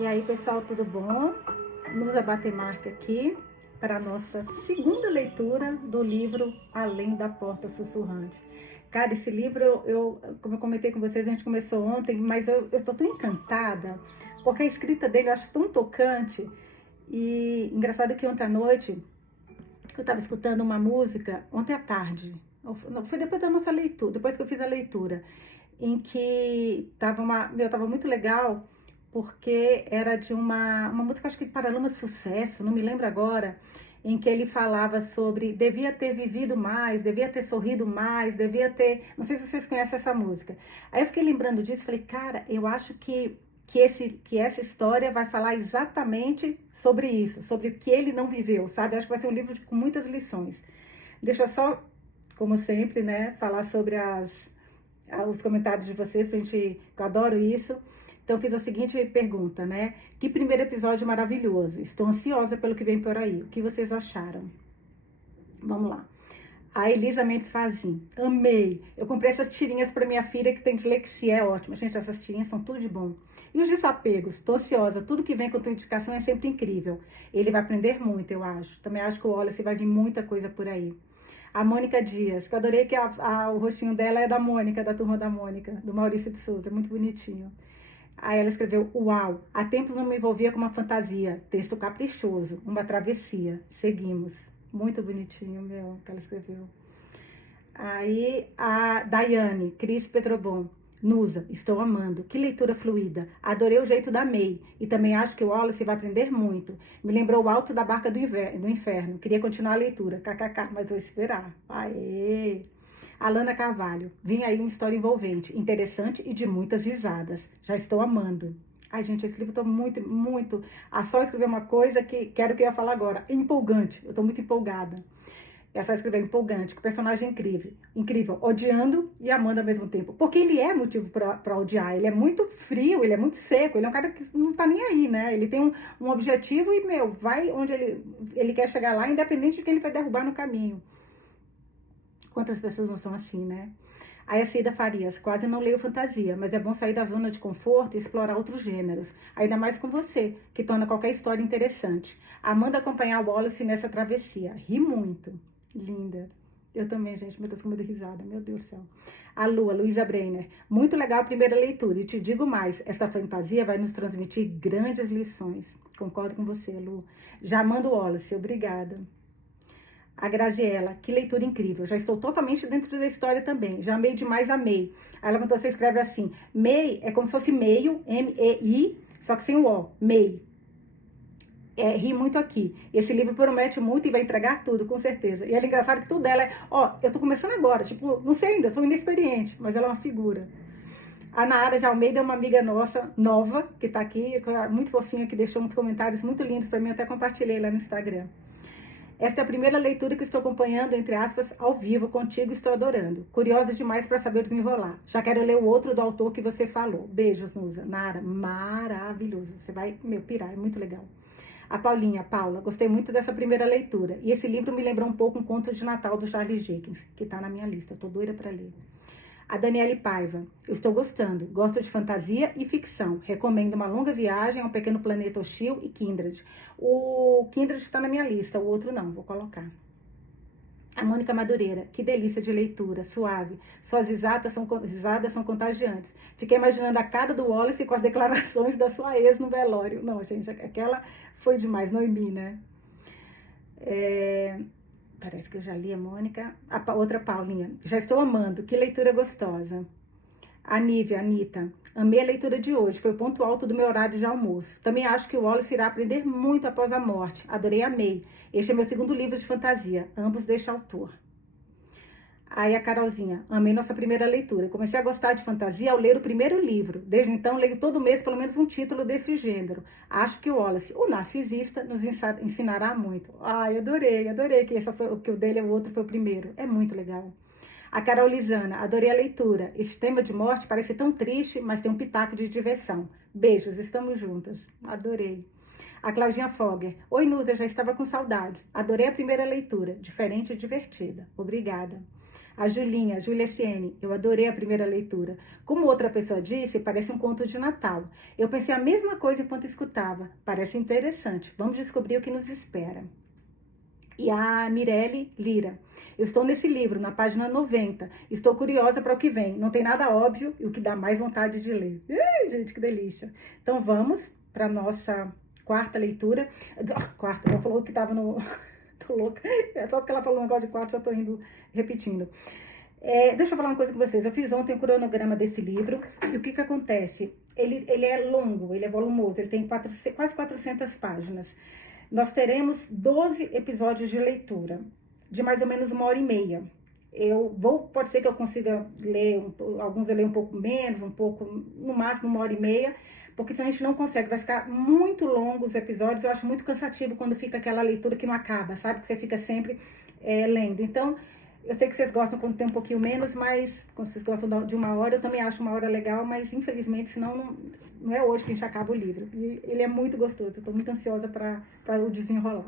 E aí, pessoal, tudo bom? Nusa Batemarca aqui para a nossa segunda leitura do livro Além da Porta Sussurrante. Cara, esse livro, como eu comentei com vocês, a gente começou ontem, mas eu estou tão encantada, porque a escrita dele eu acho tão tocante. E engraçado que ontem à noite, eu estava escutando uma música, ontem à tarde, foi depois da nossa leitura, depois que eu fiz a leitura, em que tava muito legal, porque era de uma música, acho que Paralamas de Sucesso, não me lembro agora, em que ele falava sobre devia ter vivido mais, devia ter sorrido mais, devia ter... Não sei se vocês conhecem essa música. Aí eu fiquei lembrando disso, falei, cara, eu acho que essa história vai falar exatamente sobre isso, sobre o que ele não viveu, sabe? Acho que vai ser um livro com muitas lições. Deixa eu só, como sempre, né, falar sobre os comentários de vocês, eu adoro isso. Então, eu fiz a seguinte pergunta, né? Que primeiro episódio maravilhoso. Estou ansiosa pelo que vem por aí. O que vocês acharam? Vamos lá. A Elisa Mendes Fazim. Amei. Eu comprei essas tirinhas para minha filha que tem dislexia. É ótimo. Gente, essas tirinhas são tudo de bom. E os desapegos? Estou ansiosa. Tudo que vem com a tua indicação é sempre incrível. Ele vai aprender muito, eu acho. Também acho que o Wallace vai vir muita coisa por aí. A Mônica Dias, que eu adorei que o rostinho dela é da Mônica, da turma da Mônica, do Maurício de Souza, muito bonitinho. Aí ela escreveu, uau, há tempos não me envolvia com uma fantasia, texto caprichoso, uma travessia, seguimos. Muito bonitinho, meu, que ela escreveu. Aí a Daiane, Cris Petrobon, Nusa, estou amando. Que leitura fluida. Adorei o jeito da May. E também acho que o Wallace vai aprender muito. Me lembrou o Alto da Barca do Inferno. Queria continuar a leitura. KKK, mas vou esperar. Aê! Alana Carvalho. Vem aí uma história envolvente, interessante e de muitas risadas. Já estou amando. Ai, gente, esse livro tá muito... Só escrever uma coisa que eu ia falar agora. Empolgante. Eu tô muito empolgada. É só escrever empolgante, que personagem incrível, odiando e amando ao mesmo tempo. Porque ele é motivo pra odiar, ele é muito frio, ele é muito seco, ele é um cara que não tá nem aí, né? Ele tem um objetivo e, vai onde ele quer chegar lá, independente de quem ele vai derrubar no caminho. Quantas pessoas não são assim, né? Aí a Cida Farias, quase não leio fantasia, mas é bom sair da zona de conforto e explorar outros gêneros. Ainda mais com você, que torna qualquer história interessante. Amanda acompanhar o Wallace nessa travessia. Ri muito. Linda. Eu também, gente, meu Deus, como eu dei risada, meu Deus do céu. A Luísa Breiner. Muito legal a primeira leitura. E te digo mais, essa fantasia vai nos transmitir grandes lições. Concordo com você, Lu. Já mando o Wallace, obrigada. A Graziella, que leitura incrível. Já estou totalmente dentro da história também. Já amei demais a May. Aí ela mandou, você escreve assim. May é como se fosse meio, M-E-I, só que sem o O. May. Ri muito aqui. Esse livro promete muito e vai entregar tudo, com certeza. E é engraçado que tudo dela é... eu tô começando agora, tipo, não sei ainda, sou inexperiente, mas ela é uma figura. A Naara de Almeida é uma amiga nossa, nova, que tá aqui, muito fofinha, que deixou uns comentários muito lindos pra mim, eu até compartilhei lá no Instagram. Esta é a primeira leitura que estou acompanhando, entre aspas, ao vivo, contigo, estou adorando. Curiosa demais para saber desenrolar. Já quero ler o outro do autor que você falou. Beijos, Nusa. Nara, maravilhoso. Você vai, pirar, é muito legal. A Paula, gostei muito dessa primeira leitura. E esse livro me lembrou um pouco um conto de Natal do Charles Dickens, que tá na minha lista. Tô doida para ler. A Daniele Paiva, eu estou gostando. Gosto de fantasia e ficção. Recomendo Uma Longa Viagem ao Pequeno Planeta Hostil e Kindred. O Kindred está na minha lista, o outro não, vou colocar. A Mônica Madureira, que delícia de leitura, suave. Suas risadas são contagiantes. Fiquei imaginando a cara do Wallace com as declarações da sua ex no velório. Não, gente, aquela foi demais, Noemi, né? Parece que eu já li a Mônica. A outra Paulinha, já estou amando, que leitura gostosa. A Nívia, Anitta, amei a leitura de hoje, foi o ponto alto do meu horário de almoço. Também acho que o Wallace irá aprender muito após a morte. Adorei, amei. Este é meu segundo livro de fantasia, ambos deste autor. Aí a Carolzinha, amei nossa primeira leitura. Comecei a gostar de fantasia ao ler o primeiro livro. Desde então, leio todo mês pelo menos um título desse gênero. Acho que o Wallace, o narcisista, nos ensinará muito. Ai, adorei que o dele é o outro, foi o primeiro. É muito legal. A Carolisana, adorei a leitura. Esse tema de morte parece tão triste, mas tem um pitaco de diversão. Beijos, estamos juntas. Adorei. A Claudinha Fogger, oi Nusa, já estava com saudades. Adorei a primeira leitura, diferente e divertida. Obrigada. A Julinha, Júlia S.N., eu adorei a primeira leitura. Como outra pessoa disse, parece um conto de Natal. Eu pensei a mesma coisa enquanto escutava. Parece interessante. Vamos descobrir o que nos espera. E a Mirelle Lira. Eu estou nesse livro, na página 90. Estou curiosa para o que vem. Não tem nada óbvio e o que dá mais vontade de ler. Ai, gente, que delícia. Então vamos para a nossa quarta leitura. Quarta, ela falou que estava no... Tô louca. É só porque ela falou um negócio de quarto, já tô indo repetindo. Deixa eu falar uma coisa com vocês. Eu fiz ontem um cronograma desse livro. E o que que acontece? Ele é longo, ele é volumoso. Ele tem quase 400 páginas. Nós teremos 12 episódios de leitura, de mais ou menos 1h30. Pode ser que eu consiga ler, alguns eu leio um pouco menos, um pouco, no máximo 1h30, porque senão a gente não consegue, vai ficar muito longo os episódios. Eu acho muito cansativo quando fica aquela leitura que não acaba, sabe? Que você fica sempre lendo. Então, eu sei que vocês gostam quando tem um pouquinho menos, mas quando vocês gostam de 1 hora, eu também acho 1 hora legal, mas infelizmente, senão não é hoje que a gente acaba o livro. E ele é muito gostoso, eu tô muito ansiosa para o desenrolar.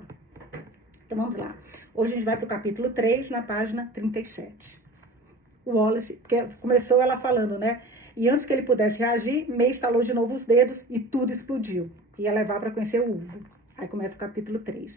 Então vamos lá. Hoje a gente vai pro capítulo 3, na página 37. O Wallace, porque começou ela falando, né? E antes que ele pudesse reagir, May estalou de novo os dedos e tudo explodiu. Ia levar para conhecer o Hugo. Aí começa o capítulo 3.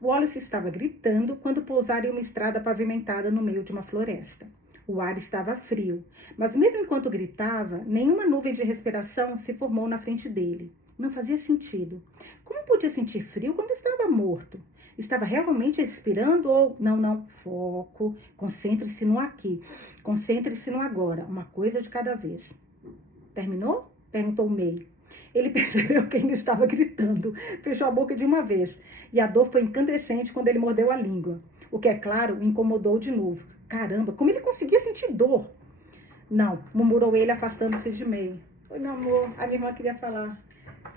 Wallace estava gritando quando pousaram em uma estrada pavimentada no meio de uma floresta. O ar estava frio, mas mesmo enquanto gritava, nenhuma nuvem de respiração se formou na frente dele. Não fazia sentido. Como podia sentir frio quando estava morto? Estava realmente respirando ou... Não, foco. Concentre-se no aqui. Concentre-se no agora. Uma coisa de cada vez. Terminou? Perguntou May. Ele percebeu que ainda estava gritando. Fechou a boca de uma vez. E a dor foi incandescente quando ele mordeu a língua. O que, é claro, o incomodou de novo. Caramba, como ele conseguia sentir dor? Não, murmurou ele, afastando-se de May. Oi, meu amor. A minha irmã queria falar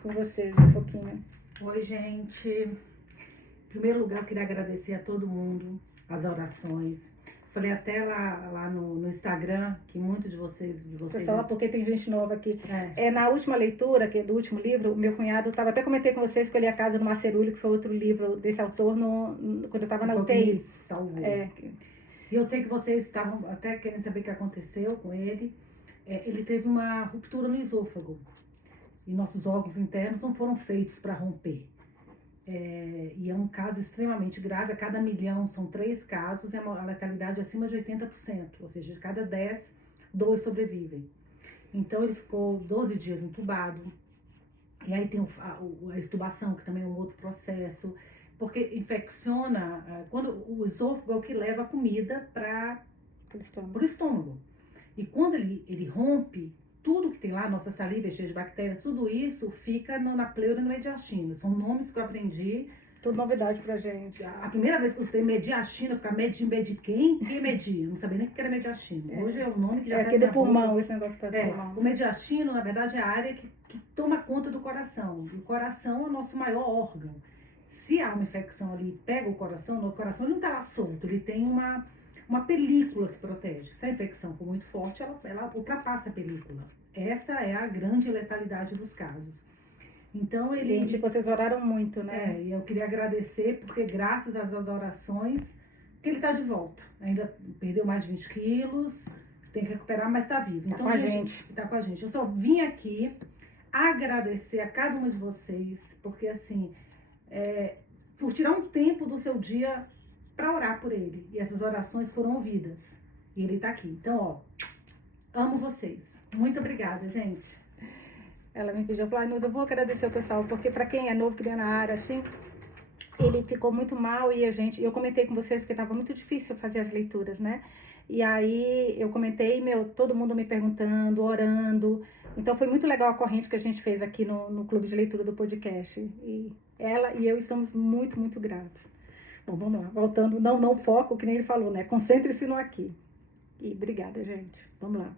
com vocês um pouquinho. Oi, gente. Em primeiro lugar, eu queria agradecer a todo mundo, as orações. Falei até lá no Instagram que muitos de vocês... Pessoal, porque tem gente nova aqui. Na última leitura, que é do último livro, meu cunhado, até comentei com vocês que eu li A Casa do Marcerulho, que foi outro livro desse autor, quando eu estava na UTI. Salvou. E eu sei que vocês estavam até querendo saber o que aconteceu com ele. Ele teve uma ruptura no esôfago. E nossos órgãos internos não foram feitos para romper. E é um caso extremamente grave. A cada 1 milhão são 3 casos, e a letalidade é acima de 80%, ou seja, de cada 10, 2 sobrevivem. Então ele ficou 12 dias entubado, e aí tem a extubação, que também é um outro processo, porque infecciona, quando o esôfago é o que leva a comida para o estômago. E quando ele rompe, tudo que tem lá, nossa saliva é cheia de bactérias, tudo isso fica na pleura e no mediastino. São nomes que eu aprendi. Tudo novidade pra gente. A primeira vez que eu estudei mediastino, ficar mede quem? Quem media? Não sabia nem o que era mediastino. Hoje é o nome que já sabe. É aquele pulmão, esse negócio para pulmão. O mediastino, na verdade, é a área que toma conta do coração. E o coração é o nosso maior órgão. Se há uma infecção ali, pega o coração ele não está lá solto, ele tem uma película que protege. Se a infecção for muito forte, ela ultrapassa a película. Essa é a grande letalidade dos casos. Então, Gente, vocês oraram muito, né? E eu queria agradecer, porque graças às orações, que ele está de volta. Ainda perdeu mais de 20 quilos, tem que recuperar, mas está vivo. Então, Tá com a gente. Eu só vim aqui agradecer a cada uma de vocês, porque assim, por tirar um tempo do seu dia para orar por ele. E essas orações foram ouvidas. E ele tá aqui. Então, amo vocês. Muito obrigada, gente. Ela me pediu, falou, eu vou agradecer o pessoal, porque para quem é novo, que vem na área, assim, ele ficou muito mal e eu comentei com vocês que estava muito difícil fazer as leituras, né? E aí eu comentei, todo mundo me perguntando, orando. Então foi muito legal a corrente que a gente fez aqui no Clube de Leitura do podcast. E ela e eu estamos muito, muito gratos. Bom, vamos lá. Voltando, não foco, que nem ele falou, né? Concentre-se no aqui. E obrigada, gente. Vamos lá.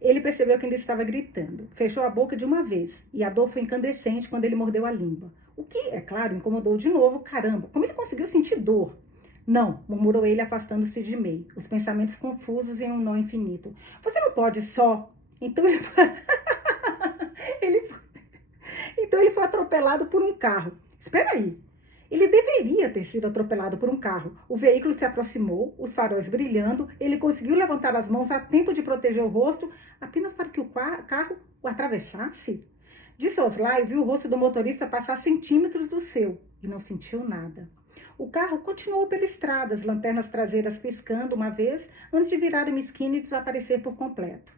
Ele percebeu que ainda estava gritando. Fechou a boca de uma vez. E a dor foi incandescente quando ele mordeu a língua. O que, é claro, incomodou de novo. Caramba, como ele conseguiu sentir dor? Não, murmurou ele, afastando-se de May. Os pensamentos confusos em um nó infinito. Você não pode só... Então ele foi atropelado por um carro. Espera aí. Ele deveria ter sido atropelado por um carro. O veículo se aproximou, os faróis brilhando, ele conseguiu levantar as mãos a tempo de proteger o rosto, apenas para que o carro o atravessasse. De soslaio, viu o rosto do motorista passar centímetros do seu e não sentiu nada. O carro continuou pela estrada, as lanternas traseiras piscando uma vez, antes de virar uma esquina e desaparecer por completo.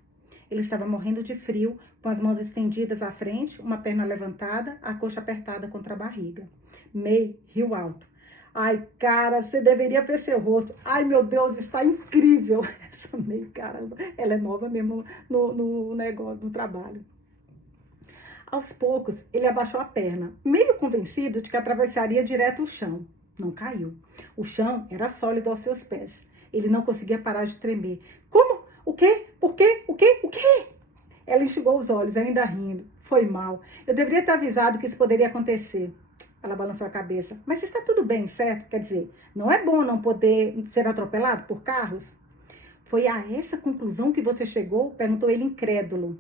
Ele estava morrendo de frio, com as mãos estendidas à frente, uma perna levantada, a coxa apertada contra a barriga. May riu alto. Ai, cara, você deveria ver seu rosto. Ai, meu Deus, está incrível. Essa May, caramba, ela é nova mesmo no negócio, no trabalho. Aos poucos, ele abaixou a perna, meio convencido de que atravessaria direto o chão. Não caiu. O chão era sólido aos seus pés. Ele não conseguia parar de tremer. Como? O quê? Por quê? O quê? O quê? Ela enxugou os olhos, ainda rindo. Foi mal. Eu deveria ter avisado que isso poderia acontecer. Ela balançou a cabeça. Mas está tudo bem, certo? Quer dizer, não é bom não poder ser atropelado por carros? Foi a essa conclusão que você chegou? Perguntou ele incrédulo.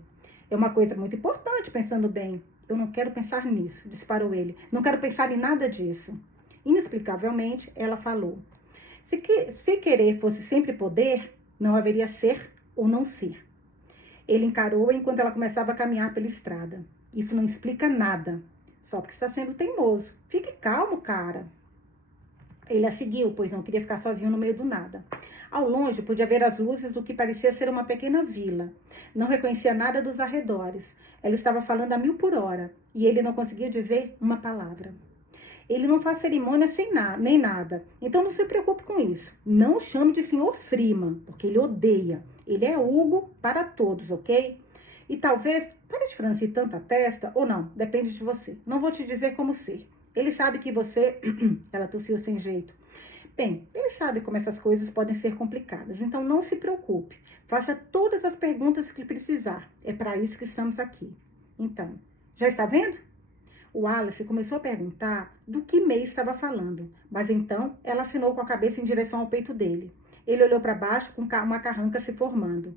É uma coisa muito importante, pensando bem. Eu não quero pensar nisso, disparou ele. Não quero pensar em nada disso. Inexplicavelmente, ela falou. Se querer fosse sempre poder, não haveria ser ou não ser. Ele encarou-a enquanto ela começava a caminhar pela estrada. Isso não explica nada. Só porque está sendo teimoso. Fique calmo, cara. Ele a seguiu, pois não queria ficar sozinho no meio do nada. Ao longe, podia ver as luzes do que parecia ser uma pequena vila. Não reconhecia nada dos arredores. Ela estava falando a 1000 por hora, e ele não conseguia dizer uma palavra. Ele não faz cerimônia nem nada, então não se preocupe com isso. Não o chame de Sr. Freeman, porque ele odeia. Ele é Hugo para todos, ok? E talvez, pare de franzir tanta testa, ou não, depende de você. Não vou te dizer como ser. Ele sabe que você... Ela tossiu sem jeito. Bem, ele sabe como essas coisas podem ser complicadas, então não se preocupe. Faça todas as perguntas que precisar. É para isso que estamos aqui. Então, já está vendo? O Wallace começou a perguntar do que May estava falando, mas então ela assinou com a cabeça em direção ao peito dele. Ele olhou para baixo com uma carranca se formando.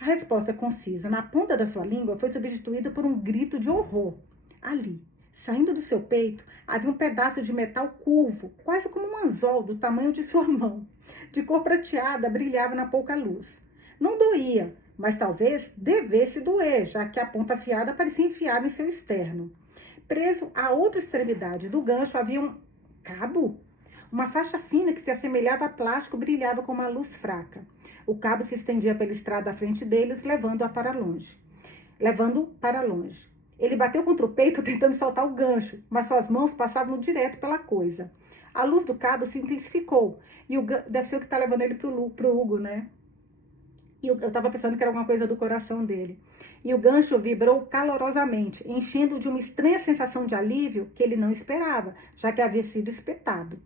A resposta concisa na ponta da sua língua foi substituída por um grito de horror. Ali, saindo do seu peito, havia um pedaço de metal curvo, quase como um anzol do tamanho de sua mão. De cor prateada, brilhava na pouca luz. Não doía, mas talvez devesse doer, já que a ponta afiada parecia enfiada em seu externo. Preso à outra extremidade do gancho havia um cabo. Uma faixa fina que se assemelhava a plástico brilhava com uma luz fraca. O cabo se estendia pela estrada à frente deles, levando-o para longe. Ele bateu contra o peito tentando soltar o gancho, mas suas mãos passavam direto pela coisa. A luz do cabo se intensificou. E deve ser o que está levando ele pro Hugo, né? E eu estava pensando que era alguma coisa do coração dele. E o gancho vibrou calorosamente, enchendo-o de uma estranha sensação de alívio que ele não esperava, já que havia sido espetado.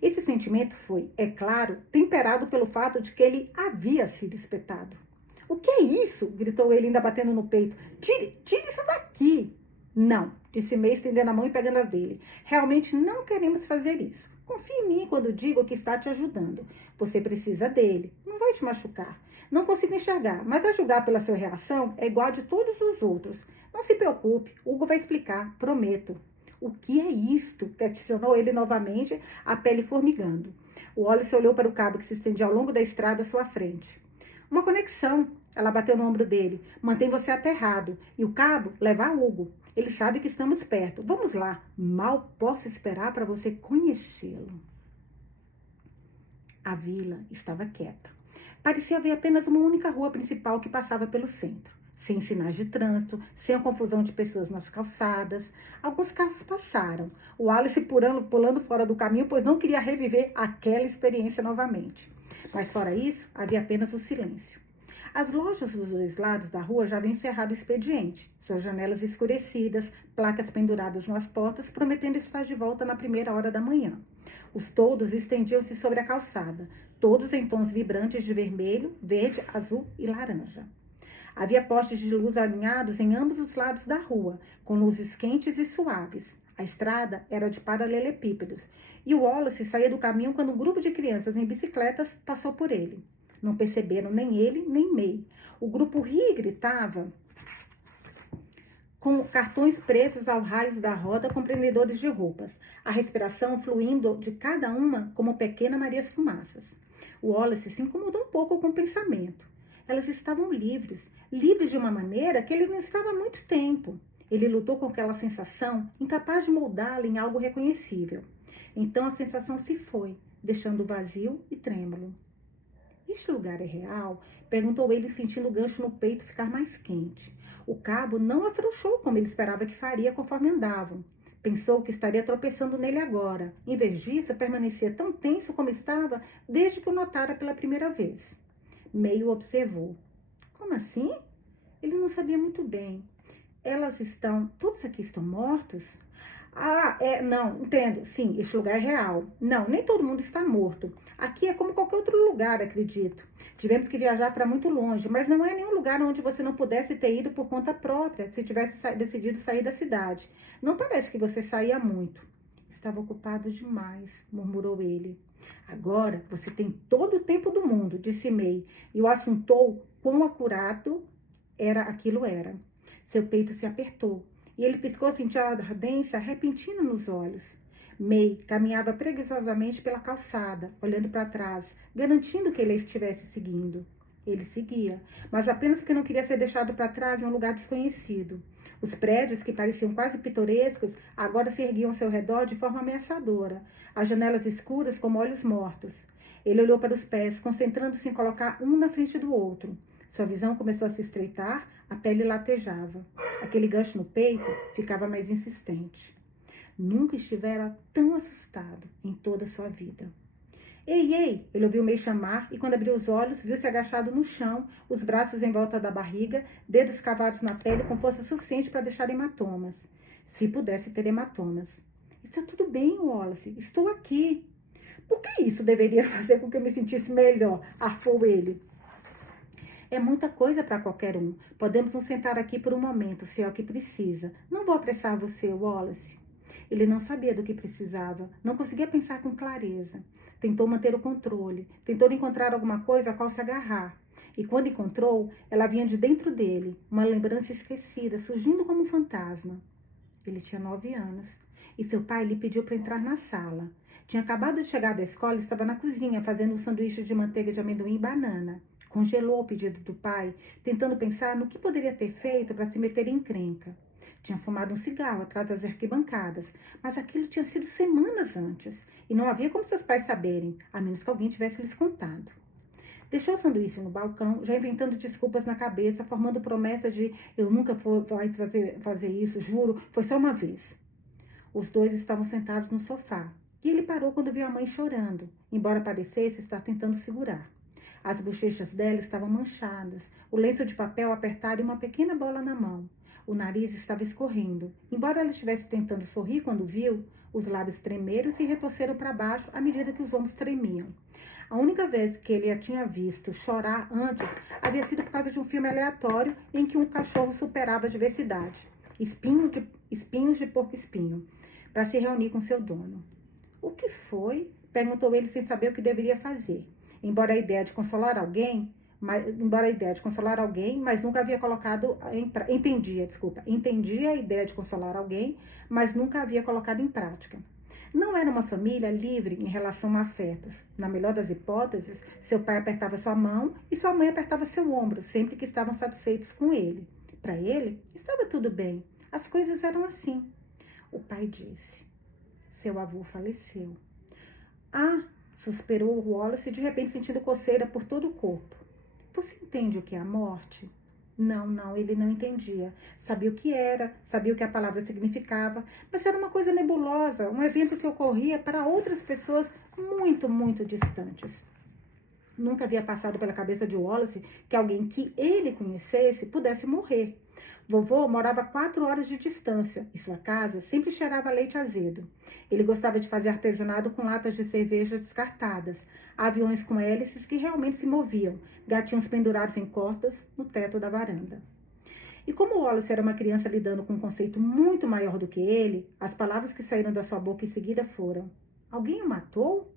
Esse sentimento foi, é claro, temperado pelo fato de que ele havia sido espetado. O que é isso? Gritou ele, ainda batendo no peito. Tire isso daqui. Não, disse May, estendendo a mão e pegando a dele. Realmente não queremos fazer isso. Confie em mim quando digo que está te ajudando. Você precisa dele. Não vai te machucar. Não consigo enxergar, mas a julgar pela sua reação é igual a de todos os outros. Não se preocupe, Hugo vai explicar, prometo. O que é isto? Questionou ele novamente, a pele formigando. O Wallace olhou para o cabo que se estendia ao longo da estrada à sua frente. Uma conexão. Ela bateu no ombro dele. Mantém você aterrado. E o cabo leva a Hugo. Ele sabe que estamos perto. Vamos lá. Mal posso esperar para você conhecê-lo. A vila estava quieta. Parecia haver apenas uma única rua principal que passava pelo centro. Sem sinais de trânsito, sem a confusão de pessoas nas calçadas. Alguns carros passaram. O Alice pulando fora do caminho, pois não queria reviver aquela experiência novamente. Mas fora isso, havia apenas o silêncio. As lojas dos dois lados da rua já haviam encerrado o expediente. Suas janelas escurecidas, placas penduradas nas portas, prometendo estar de volta na primeira hora da manhã. Os toldos estendiam-se sobre a calçada, todos em tons vibrantes de vermelho, verde, azul e laranja. Havia postes de luz alinhados em ambos os lados da rua, com luzes quentes e suaves. A estrada era de paralelepípedos, e o Wallace saía do caminho quando um grupo de crianças em bicicletas passou por ele. Não perceberam nem ele, nem May. O grupo ria e gritava com cartões presos ao raio da roda com prendedores de roupas, a respiração fluindo de cada uma como pequena Marias Fumaças. O Wallace se incomodou um pouco com o pensamento. Elas estavam livres, livres de uma maneira que ele não estava há muito tempo. Ele lutou com aquela sensação, incapaz de moldá-la em algo reconhecível. Então a sensação se foi, deixando vazio e trêmulo. Este lugar é real? Perguntou ele, sentindo o gancho no peito ficar mais quente. O cabo não afrouxou como ele esperava que faria conforme andavam. Pensou que estaria tropeçando nele agora. Em vez disso, permanecia tão tenso como estava desde que o notara pela primeira vez. Meio observou. Como assim? Ele não sabia muito bem. Todos aqui estão mortos? Não, entendo. Sim, este lugar é real. Não, nem todo mundo está morto. Aqui é como qualquer outro lugar, acredito. Tivemos que viajar para muito longe, mas não é nenhum lugar onde você não pudesse ter ido por conta própria, se tivesse decidido sair da cidade. Não parece que você saía muito. Estava ocupado demais, murmurou ele. Agora você tem todo o tempo do mundo, disse May, e o assuntou quão acurado aquilo era. Seu peito se apertou. E ele piscou, sentiu a ardência repentina nos olhos. May caminhava preguiçosamente pela calçada, olhando para trás, garantindo que ele a estivesse seguindo. Ele seguia, mas apenas porque não queria ser deixado para trás em um lugar desconhecido. Os prédios, que pareciam quase pitorescos, agora se erguiam ao seu redor de forma ameaçadora, as janelas escuras como olhos mortos. Ele olhou para os pés, concentrando-se em colocar um na frente do outro. Sua visão começou a se estreitar, a pele latejava. Aquele gancho no peito ficava mais insistente. Nunca estivera tão assustado em toda a sua vida. Ei, ei! Ele ouviu May chamar e, quando abriu os olhos, viu-se agachado no chão, os braços em volta da barriga, dedos cavados na pele com força suficiente para deixar hematomas. Se pudesse ter hematomas. Está tudo bem, Wallace. Estou aqui. Por que isso deveria fazer com que eu me sentisse melhor? Arfou ele. É muita coisa para qualquer um. Podemos nos sentar aqui por um momento, se é o que precisa. Não vou apressar você, Wallace. Ele não sabia do que precisava. Não conseguia pensar com clareza. Tentou manter o controle. Tentou encontrar alguma coisa a qual se agarrar. E quando encontrou, ela vinha de dentro dele. Uma lembrança esquecida, surgindo como um fantasma. Ele tinha 9 anos. E seu pai lhe pediu para entrar na sala. Tinha acabado de chegar da escola e estava na cozinha fazendo um sanduíche de manteiga de amendoim e banana. Congelou o pedido do pai, tentando pensar no que poderia ter feito para se meter em encrenca. Tinha fumado um cigarro atrás das arquibancadas, mas aquilo tinha sido semanas antes, e não havia como seus pais saberem, a menos que alguém tivesse lhes contado. Deixou o sanduíche no balcão, já inventando desculpas na cabeça, formando promessa de eu nunca vou fazer isso, juro, foi só uma vez. Os dois estavam sentados no sofá, e ele parou quando viu a mãe chorando, embora parecesse estar tentando segurar. As bochechas dela estavam manchadas, o lenço de papel apertado e uma pequena bola na mão. O nariz estava escorrendo. Embora ela estivesse tentando sorrir quando viu, os lábios tremeram e se retorceram para baixo à medida que os ombros tremiam. A única vez que ele a tinha visto chorar antes havia sido por causa de um filme aleatório em que um cachorro superava a adversidade. Espinhos de porco-espinho, para se reunir com seu dono. O que foi? Perguntou ele sem saber o que deveria fazer. Entendia a ideia de consolar alguém, mas nunca havia colocado em prática. Não era uma família livre em relação a afetos. Na melhor das hipóteses, seu pai apertava sua mão e sua mãe apertava seu ombro, sempre que estavam satisfeitos com ele. Para ele, estava tudo bem. As coisas eram assim. O pai disse. Seu avô faleceu. Suspirou Wallace, de repente sentindo coceira por todo o corpo. Você entende o que é a morte? Não, ele não entendia. Sabia o que era, sabia o que a palavra significava, mas era uma coisa nebulosa, um evento que ocorria para outras pessoas muito, muito distantes. Nunca havia passado pela cabeça de Wallace que alguém que ele conhecesse pudesse morrer. Vovô morava 4 horas de distância e sua casa sempre cheirava leite azedo. Ele gostava de fazer artesanato com latas de cerveja descartadas, aviões com hélices que realmente se moviam, gatinhos pendurados em cordas no teto da varanda. E como Wallace era uma criança lidando com um conceito muito maior do que ele, as palavras que saíram da sua boca em seguida foram: alguém o matou?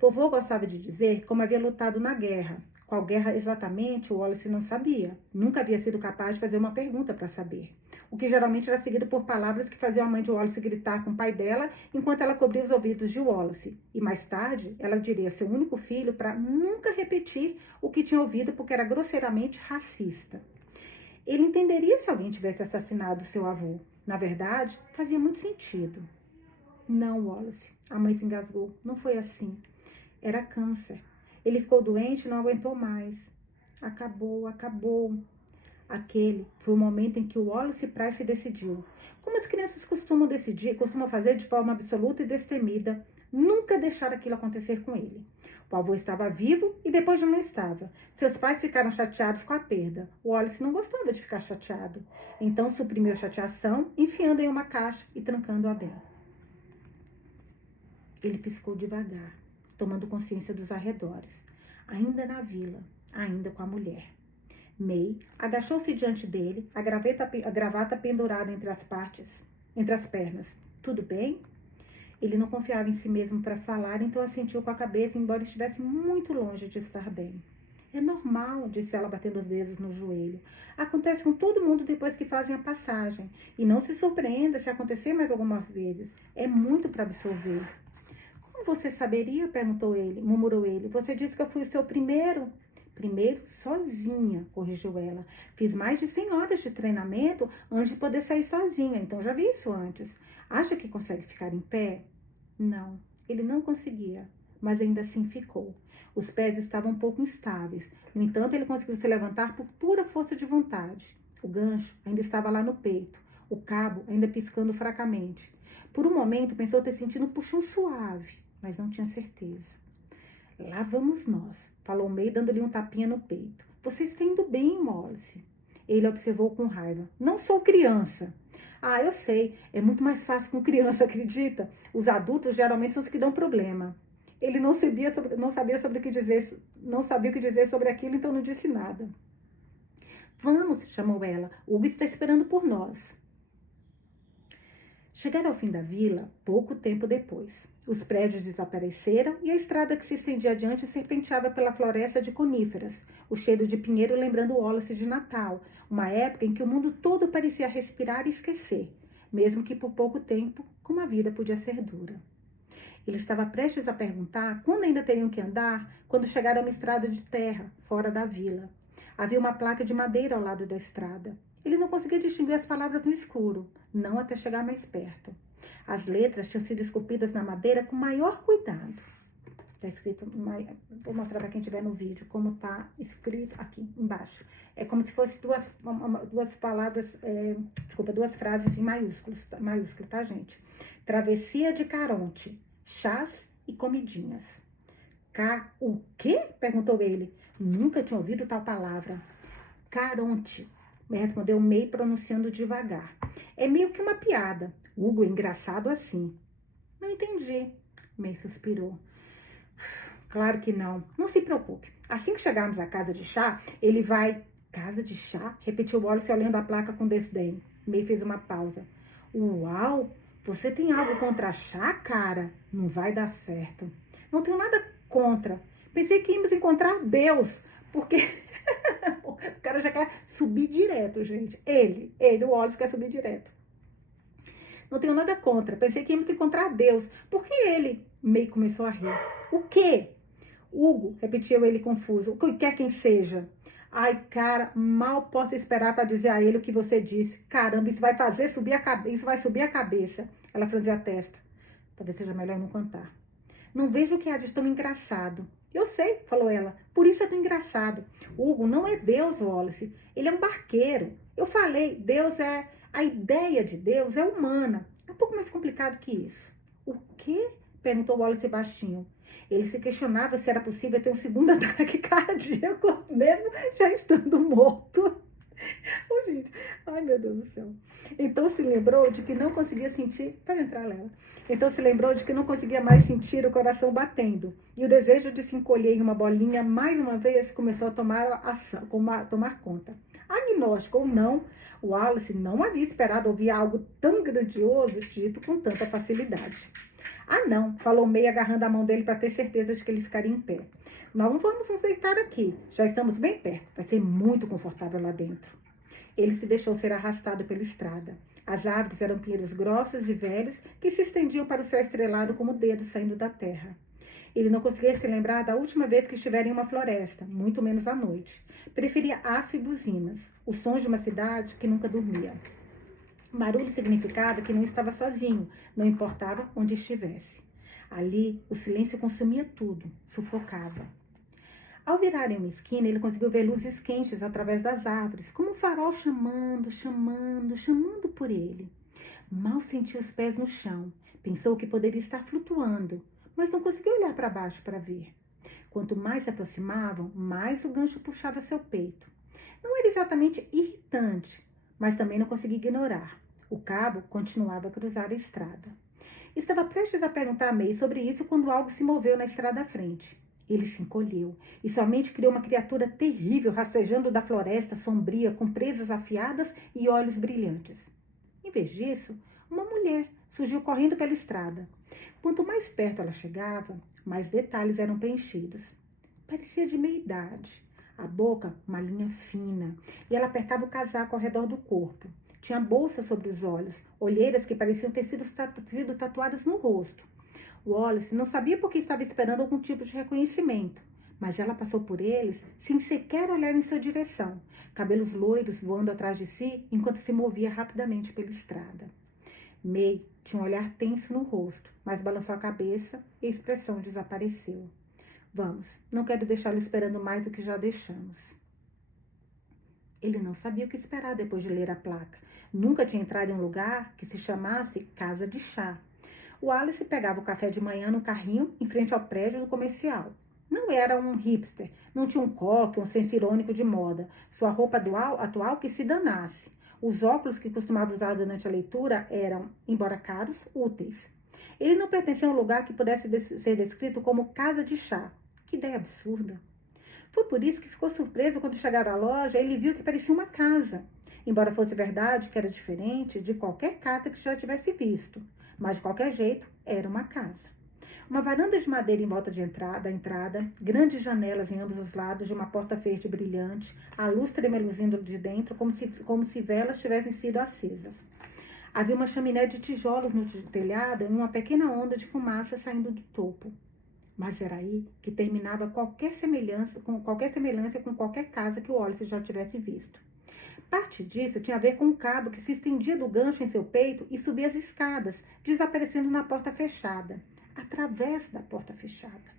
Vovô gostava de dizer como havia lutado na guerra, Qual guerra exatamente, o Wallace não sabia. Nunca havia sido capaz de fazer uma pergunta para saber. O que geralmente era seguido por palavras que faziam a mãe de Wallace gritar com o pai dela, enquanto ela cobria os ouvidos de Wallace. E mais tarde, ela diria a seu único filho para nunca repetir o que tinha ouvido porque era grosseiramente racista. Ele entenderia se alguém tivesse assassinado seu avô. Na verdade, fazia muito sentido. Não, Wallace, a mãe se engasgou. Não foi assim. Era câncer. Ele ficou doente e não aguentou mais. Acabou. Aquele foi o momento em que o Wallace Price decidiu. Como as crianças costumam fazer de forma absoluta e destemida, nunca deixar aquilo acontecer com ele. O avô estava vivo e depois já não estava. Seus pais ficaram chateados com a perda. O Wallace não gostava de ficar chateado. Então suprimiu a chateação, enfiando em uma caixa e trancando-a bem. Ele piscou devagar, tomando consciência dos arredores. Ainda na vila, ainda com a mulher. May agachou-se diante dele, a gravata pendurada entre as pernas. Tudo bem? Ele não confiava em si mesmo para falar, então assentiu com a cabeça, embora estivesse muito longe de estar bem. É normal, disse ela, batendo os dedos no joelho. Acontece com todo mundo depois que fazem a passagem. E não se surpreenda se acontecer mais algumas vezes. É muito para absorver. Como você saberia? Murmurou ele. Você disse que eu fui o seu primeiro. Primeiro, sozinha, corrigiu ela. Fiz mais de 100 horas de treinamento antes de poder sair sozinha, então já vi isso antes. Acha que consegue ficar em pé? Não, ele não conseguia, mas ainda assim ficou. Os pés estavam um pouco instáveis. No entanto, ele conseguiu se levantar por pura força de vontade. O gancho ainda estava lá no peito, o cabo ainda piscando fracamente. Por um momento, pensou ter sentido um puxão suave, mas não tinha certeza. Lá vamos nós, falou May, dando-lhe um tapinha no peito. Você está indo bem, Wallace. Ele observou com raiva. Não sou criança. Ah, eu sei. É muito mais fácil com criança, acredita? Os adultos geralmente são os que dão problema. Ele não sabia o que dizer sobre aquilo, então não disse nada. Vamos, chamou ela. Hugo está esperando por nós. Chegaram ao fim da vila pouco tempo depois. Os prédios desapareceram e a estrada que se estendia adiante serpenteava pela floresta de coníferas, o cheiro de pinheiro lembrando o Wallace de Natal, uma época em que o mundo todo parecia respirar e esquecer, mesmo que por pouco tempo, como a vida podia ser dura. Ele estava prestes a perguntar quando ainda teriam que andar, quando chegaram a uma estrada de terra, fora da vila. Havia uma placa de madeira ao lado da estrada. Ele não conseguia distinguir as palavras no escuro, não até chegar mais perto. As letras tinham sido esculpidas na madeira com maior cuidado. Está escrito, vou mostrar para quem estiver no vídeo, como está escrito aqui embaixo. É como se fosse duas frases em maiúsculo, tá, gente? Travessia de Caronte, chás e comidinhas. O quê? Perguntou ele. Nunca tinha ouvido tal palavra. Caronte, me respondeu May, pronunciando devagar. É meio que uma piada. Hugo é engraçado assim. Não entendi. May suspirou. Claro que não. Não se preocupe. Assim que chegarmos à casa de chá, ele vai... Casa de chá? Repetiu Wallace olhando a placa com desdém. May fez uma pausa. Uau! Você tem algo contra chá, cara? Não vai dar certo. Não tenho nada contra. Pensei que íamos encontrar Deus, porque... o cara já quer subir direto, gente. O Wallace quer subir direto. Não tenho nada contra. Pensei que íamos encontrar Deus. Por que ele? May começou a rir. O quê? Hugo, repetiu ele confuso. O que quer quem seja? Ai, cara, mal posso esperar para dizer a ele o que você disse. Caramba, isso vai subir a cabeça. Ela franziu a testa. Talvez seja melhor não contar. Não vejo o que há de tão engraçado. Eu sei, falou ela. Por isso é tão engraçado. Hugo não é Deus, Wallace. Ele é um barqueiro. Eu falei, Deus é... A ideia de Deus é humana. É um pouco mais complicado que isso. O quê? Perguntou Wallace baixinho. Ele se questionava se era possível ter um segundo ataque cardíaco, mesmo já estando morto. Oh, gente. Ai, meu Deus do céu. Então se lembrou de que não conseguia sentir... Pode entrar, Lela. Então se lembrou de que não conseguia mais sentir o coração batendo. E o desejo de se encolher em uma bolinha, mais uma vez, começou a tomar conta. Agnóstico ou não, Wallace não havia esperado ouvir algo tão grandioso dito com tanta facilidade. Ah, não, falou May, agarrando a mão dele para ter certeza de que ele ficaria em pé. Não vamos nos deitar aqui. Já estamos bem perto. Vai ser muito confortável lá dentro. Ele se deixou ser arrastado pela estrada. As árvores eram pinheiros grossos e velhos que se estendiam para o céu estrelado como dedos saindo da terra. Ele não conseguia se lembrar da última vez que estivera em uma floresta, muito menos à noite. Preferia aço e buzinas, os sons de uma cidade que nunca dormia. Barulho significava que não estava sozinho, não importava onde estivesse. Ali, o silêncio consumia tudo, sufocava. Ao virarem uma esquina, ele conseguiu ver luzes quentes através das árvores, como um farol chamando, chamando, chamando por ele. Mal sentiu os pés no chão. Pensou que poderia estar flutuando, mas não conseguiu olhar para baixo para ver. Quanto mais se aproximavam, mais o gancho puxava seu peito. Não era exatamente irritante, mas também não conseguia ignorar. O cabo continuava a cruzar a estrada. Estava prestes a perguntar a May sobre isso quando algo se moveu na estrada à frente. Ele se encolheu e sua mente criou uma criatura terrível rastejando da floresta sombria com presas afiadas e olhos brilhantes. Em vez disso, uma mulher surgiu correndo pela estrada. Quanto mais perto ela chegava, mais detalhes eram preenchidos. Parecia de meia idade. A boca, uma linha fina, e ela apertava o casaco ao redor do corpo. Tinha bolsa sobre os olhos, olheiras que pareciam ter sido tatuadas no rosto. Wallace não sabia por que estava esperando algum tipo de reconhecimento, mas ela passou por eles sem sequer olhar em sua direção, cabelos loiros voando atrás de si enquanto se movia rapidamente pela estrada. May tinha um olhar tenso no rosto, mas balançou a cabeça e a expressão desapareceu. Vamos, não quero deixá-lo esperando mais do que já deixamos. Ele não sabia o que esperar depois de ler a placa. Nunca tinha entrado em um lugar que se chamasse Casa de Chá. Wallace pegava o café de manhã no carrinho em frente ao prédio do comercial. Não era um hipster, não tinha um coque, um senso irônico de moda. Sua roupa atual que se danasse. Os óculos que costumava usar durante a leitura eram, embora caros, úteis. Ele não pertencia a um lugar que pudesse ser descrito como casa de chá. Que ideia absurda. Foi por isso que ficou surpreso quando chegaram à loja e ele viu que parecia uma casa. Embora fosse verdade que era diferente de qualquer casa que já tivesse visto. Mas, de qualquer jeito, era uma casa. Uma varanda de madeira em volta da entrada, grandes janelas em ambos os lados de uma porta verde brilhante, a luz tremeluzindo de dentro como se velas tivessem sido acesas. Havia uma chaminé de tijolos no telhado e uma pequena onda de fumaça saindo do topo. Mas era aí que terminava qualquer semelhança com qualquer casa que o Wallace já tivesse visto. Parte disso tinha a ver com um cabo que se estendia do gancho em seu peito e subia as escadas, desaparecendo na porta fechada, através da porta fechada.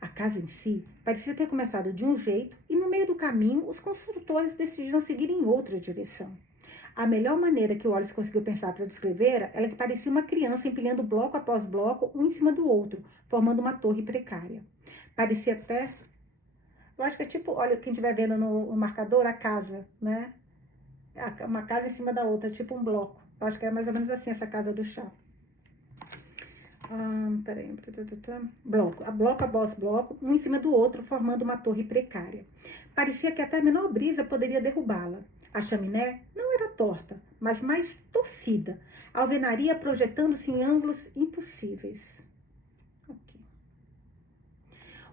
A casa em si parecia ter começado de um jeito e no meio do caminho os construtores decidiram seguir em outra direção. A melhor maneira que o Wallace conseguiu pensar para descrever era que parecia uma criança empilhando bloco após bloco, um em cima do outro, formando uma torre precária. Parecia até... Eu acho que é tipo, olha, quem estiver vendo no marcador, a casa, né? Uma casa em cima da outra, tipo um bloco. Eu acho que é mais ou menos assim essa casa do chá. Peraí. Bloco após bloco, um em cima do outro, formando uma torre precária. Parecia que até a menor brisa poderia derrubá-la. A chaminé não era torta, mas mais torcida. A alvenaria projetando-se em ângulos impossíveis.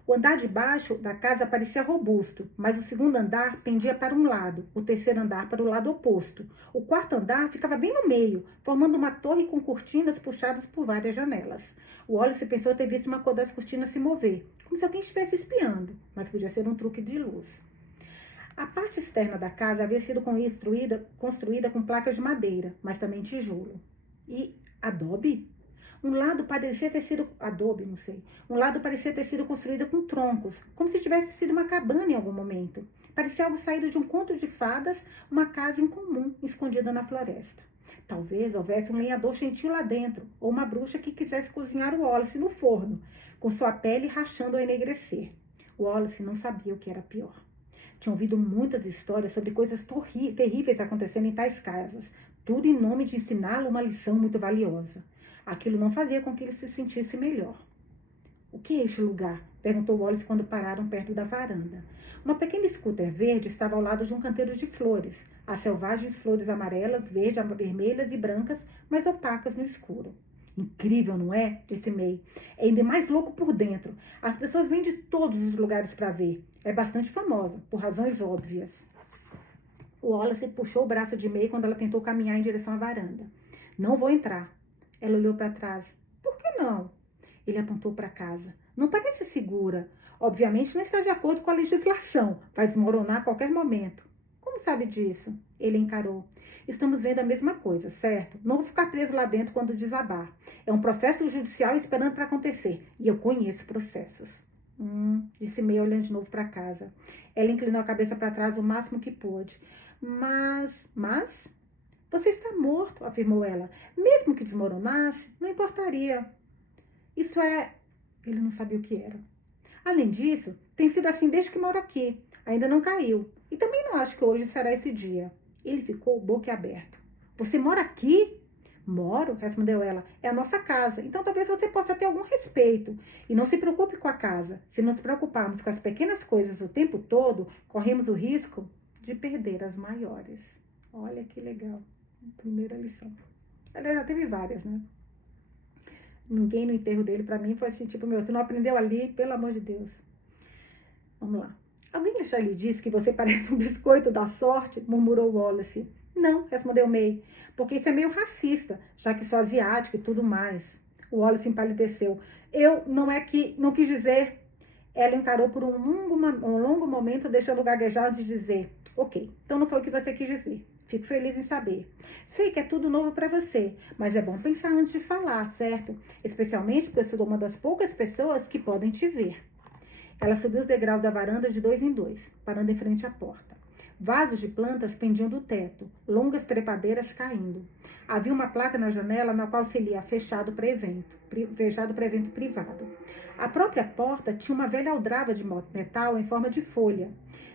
O andar de baixo da casa parecia robusto, mas o segundo andar pendia para um lado, o terceiro andar para o lado oposto. O quarto andar ficava bem no meio, formando uma torre com cortinas puxadas por várias janelas. O Wallace pensou ter visto uma cor das cortinas se mover, como se alguém estivesse espiando, mas podia ser um truque de luz. A parte externa da casa havia sido construída com placas de madeira, mas também tijolo. E adobe? Um lado parecia ter sido construído com troncos, como se tivesse sido uma cabana em algum momento. Parecia algo saído de um conto de fadas, uma casa incomum, escondida na floresta. Talvez houvesse um lenhador gentil lá dentro, ou uma bruxa que quisesse cozinhar o Wallace no forno, com sua pele rachando ao enegrecer. O Wallace não sabia o que era pior. Tinha ouvido muitas histórias sobre coisas terríveis acontecendo em tais casas, tudo em nome de ensiná-lo uma lição muito valiosa. Aquilo não fazia com que ele se sentisse melhor. O que é este lugar? Perguntou Wallace quando pararam perto da varanda. Uma pequena scooter verde estava ao lado de um canteiro de flores. As selvagens flores amarelas, vermelhas e brancas, mas opacas no escuro. Incrível, não é? Disse May. É ainda mais louco por dentro. As pessoas vêm de todos os lugares para ver. É bastante famosa, por razões óbvias. O Wallace puxou o braço de May quando ela tentou caminhar em direção à varanda. Não vou entrar. Ela olhou para trás. Por que não? Ele apontou para casa. Não parece segura. Obviamente não está de acordo com a legislação. Vai desmoronar a qualquer momento. Como sabe disso? Ele encarou. Estamos vendo a mesma coisa, certo? Não vou ficar preso lá dentro quando desabar. É um processo judicial esperando para acontecer. E eu conheço processos. Disse May olhando de novo para casa. Ela inclinou a cabeça para trás o máximo que pôde. Mas? Você está morto, afirmou ela. Mesmo que desmoronasse, não importaria. Isso é... Ele não sabia o que era. Além disso, tem sido assim desde que moro aqui. Ainda não caiu. E também não acho que hoje será esse dia. Ele ficou boquiaberto. Você mora aqui? Moro, respondeu ela. É a nossa casa. Então talvez você possa ter algum respeito. E não se preocupe com a casa. Se nos preocuparmos com as pequenas coisas o tempo todo, corremos o risco de perder as maiores. Olha que legal. Primeira lição. Ela já teve várias, né? Ninguém no enterro dele, pra mim, foi assim, tipo, você não aprendeu ali, pelo amor de Deus. Vamos lá. Alguém já lhe disse que você parece um biscoito da sorte? Murmurou Wallace. Não, respondeu May, porque isso é meio racista, já que sou asiática e tudo mais. Wallace empalideceu. Não quis dizer. Ela encarou por um longo momento, deixando gaguejar de dizer. Ok, então não foi o que você quis dizer. Fico feliz em saber. Sei que é tudo novo para você, mas é bom pensar antes de falar, certo? Especialmente porque eu sou uma das poucas pessoas que podem te ver. Ela subiu os degraus da varanda de 2 em 2, parando em frente à porta. Vasos de plantas pendiam do teto, longas trepadeiras caindo. Havia uma placa na janela na qual se lia fechado para evento privado. A própria porta tinha uma velha aldrava de metal em forma de folha.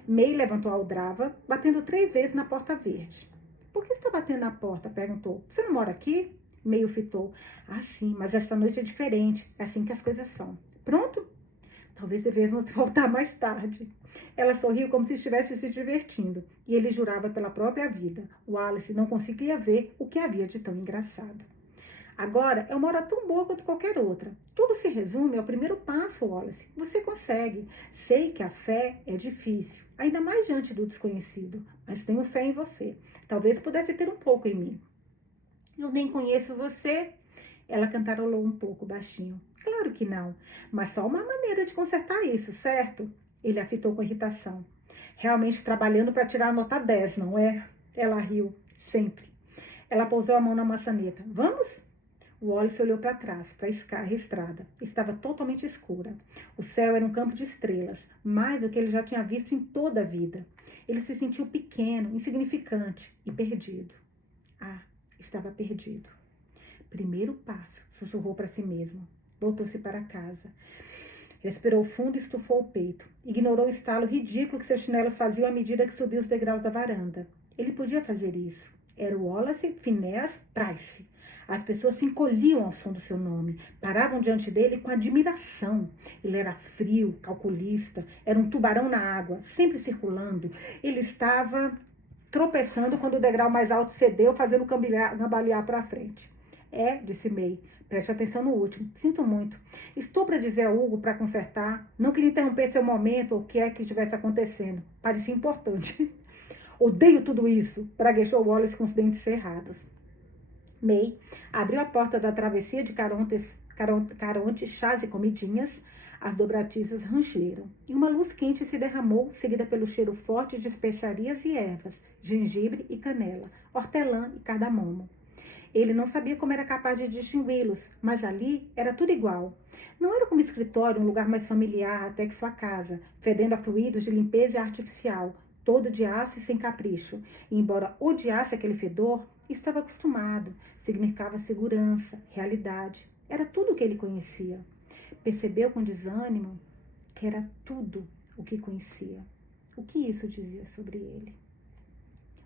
May levantou a aldrava, batendo 3 vezes na porta verde. Por que está batendo na porta? Perguntou. Você não mora aqui? May o fitou. Ah, sim, mas esta noite é diferente. É assim que as coisas são. Pronto? Talvez devêssemos voltar mais tarde. Ela sorriu como se estivesse se divertindo, e ele jurava pela própria vida. Wallace não conseguia ver o que havia de tão engraçado. Agora é uma hora tão boa quanto qualquer outra. Tudo se resume ao primeiro passo, Wallace. Você consegue. Sei que a fé é difícil, ainda mais diante do desconhecido, mas tenho fé em você. Talvez pudesse ter um pouco em mim. Eu nem conheço você. Ela cantarolou um pouco baixinho. Claro que não, mas só uma maneira de consertar isso, certo? Ele a fitou com irritação. Realmente trabalhando para tirar a nota 10, não é? Ela riu, sempre. Ela pousou a mão na maçaneta. Vamos? O Wallace olhou para trás, para a estrada. Estava totalmente escura. O céu era um campo de estrelas, mais do que ele já tinha visto em toda a vida. Ele se sentiu pequeno, insignificante e perdido. Ah, estava perdido. Primeiro passo, sussurrou para si mesmo. Voltou-se para casa. Respirou fundo e estufou o peito. Ignorou o estalo ridículo que seus chinelos faziam à medida que subia os degraus da varanda. Ele podia fazer isso. Era o Wallace Phineas Price. As pessoas se encolhiam ao som do seu nome. Paravam diante dele com admiração. Ele era frio, calculista. Era um tubarão na água, sempre circulando. Ele estava tropeçando quando o degrau mais alto cedeu, fazendo cambalear para a frente. Disse May. Preste atenção no último. Sinto muito. Estou para dizer a Hugo para consertar. Não queria interromper seu momento ou o que é que estivesse acontecendo. Parecia importante. Odeio tudo isso, praguejou Wallace com os dentes cerrados. May abriu a porta da travessia de carontes, chás e comidinhas. As dobradiças rangeram. E uma luz quente se derramou, seguida pelo cheiro forte de especiarias e ervas, gengibre e canela, hortelã e cardamomo. Ele não sabia como era capaz de distingui-los, mas ali era tudo igual. Não era como escritório, um lugar mais familiar até que sua casa, fedendo a fluidos de limpeza artificial, todo de aço e sem capricho. E embora odiasse aquele fedor, estava acostumado. Significava segurança, realidade. Era tudo o que ele conhecia. Percebeu com desânimo que era tudo o que conhecia. O que isso dizia sobre ele?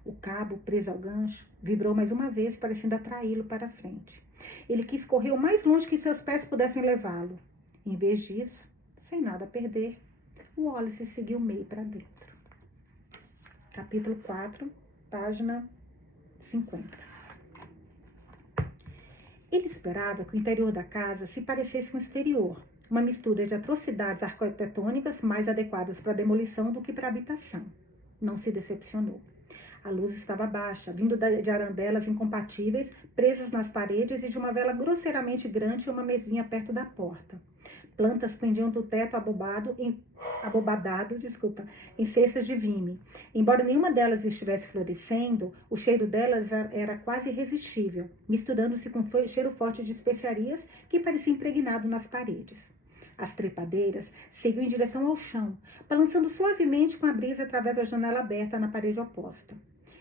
O cabo, preso ao gancho, vibrou mais uma vez, parecendo atraí-lo para a frente. Ele quis correr o mais longe que seus pés pudessem levá-lo. Em vez disso, sem nada a perder, o Wallace seguiu May para dentro. Capítulo 4, página 50. Ele Ele esperava que o interior da casa se parecesse com o exterior, uma mistura de atrocidades arquitetônicas mais adequadas para a demolição do que para a habitação. Não se decepcionou. A luz estava baixa, vindo de arandelas incompatíveis, presas nas paredes e de uma vela grosseiramente grande e uma mesinha perto da porta. Plantas pendiam do teto abobadado, em cestas de vime. Embora nenhuma delas estivesse florescendo, o cheiro delas era quase irresistível, misturando-se com cheiro forte de especiarias que parecia impregnado nas paredes. As trepadeiras seguiam em direção ao chão, balançando suavemente com a brisa através da janela aberta na parede oposta.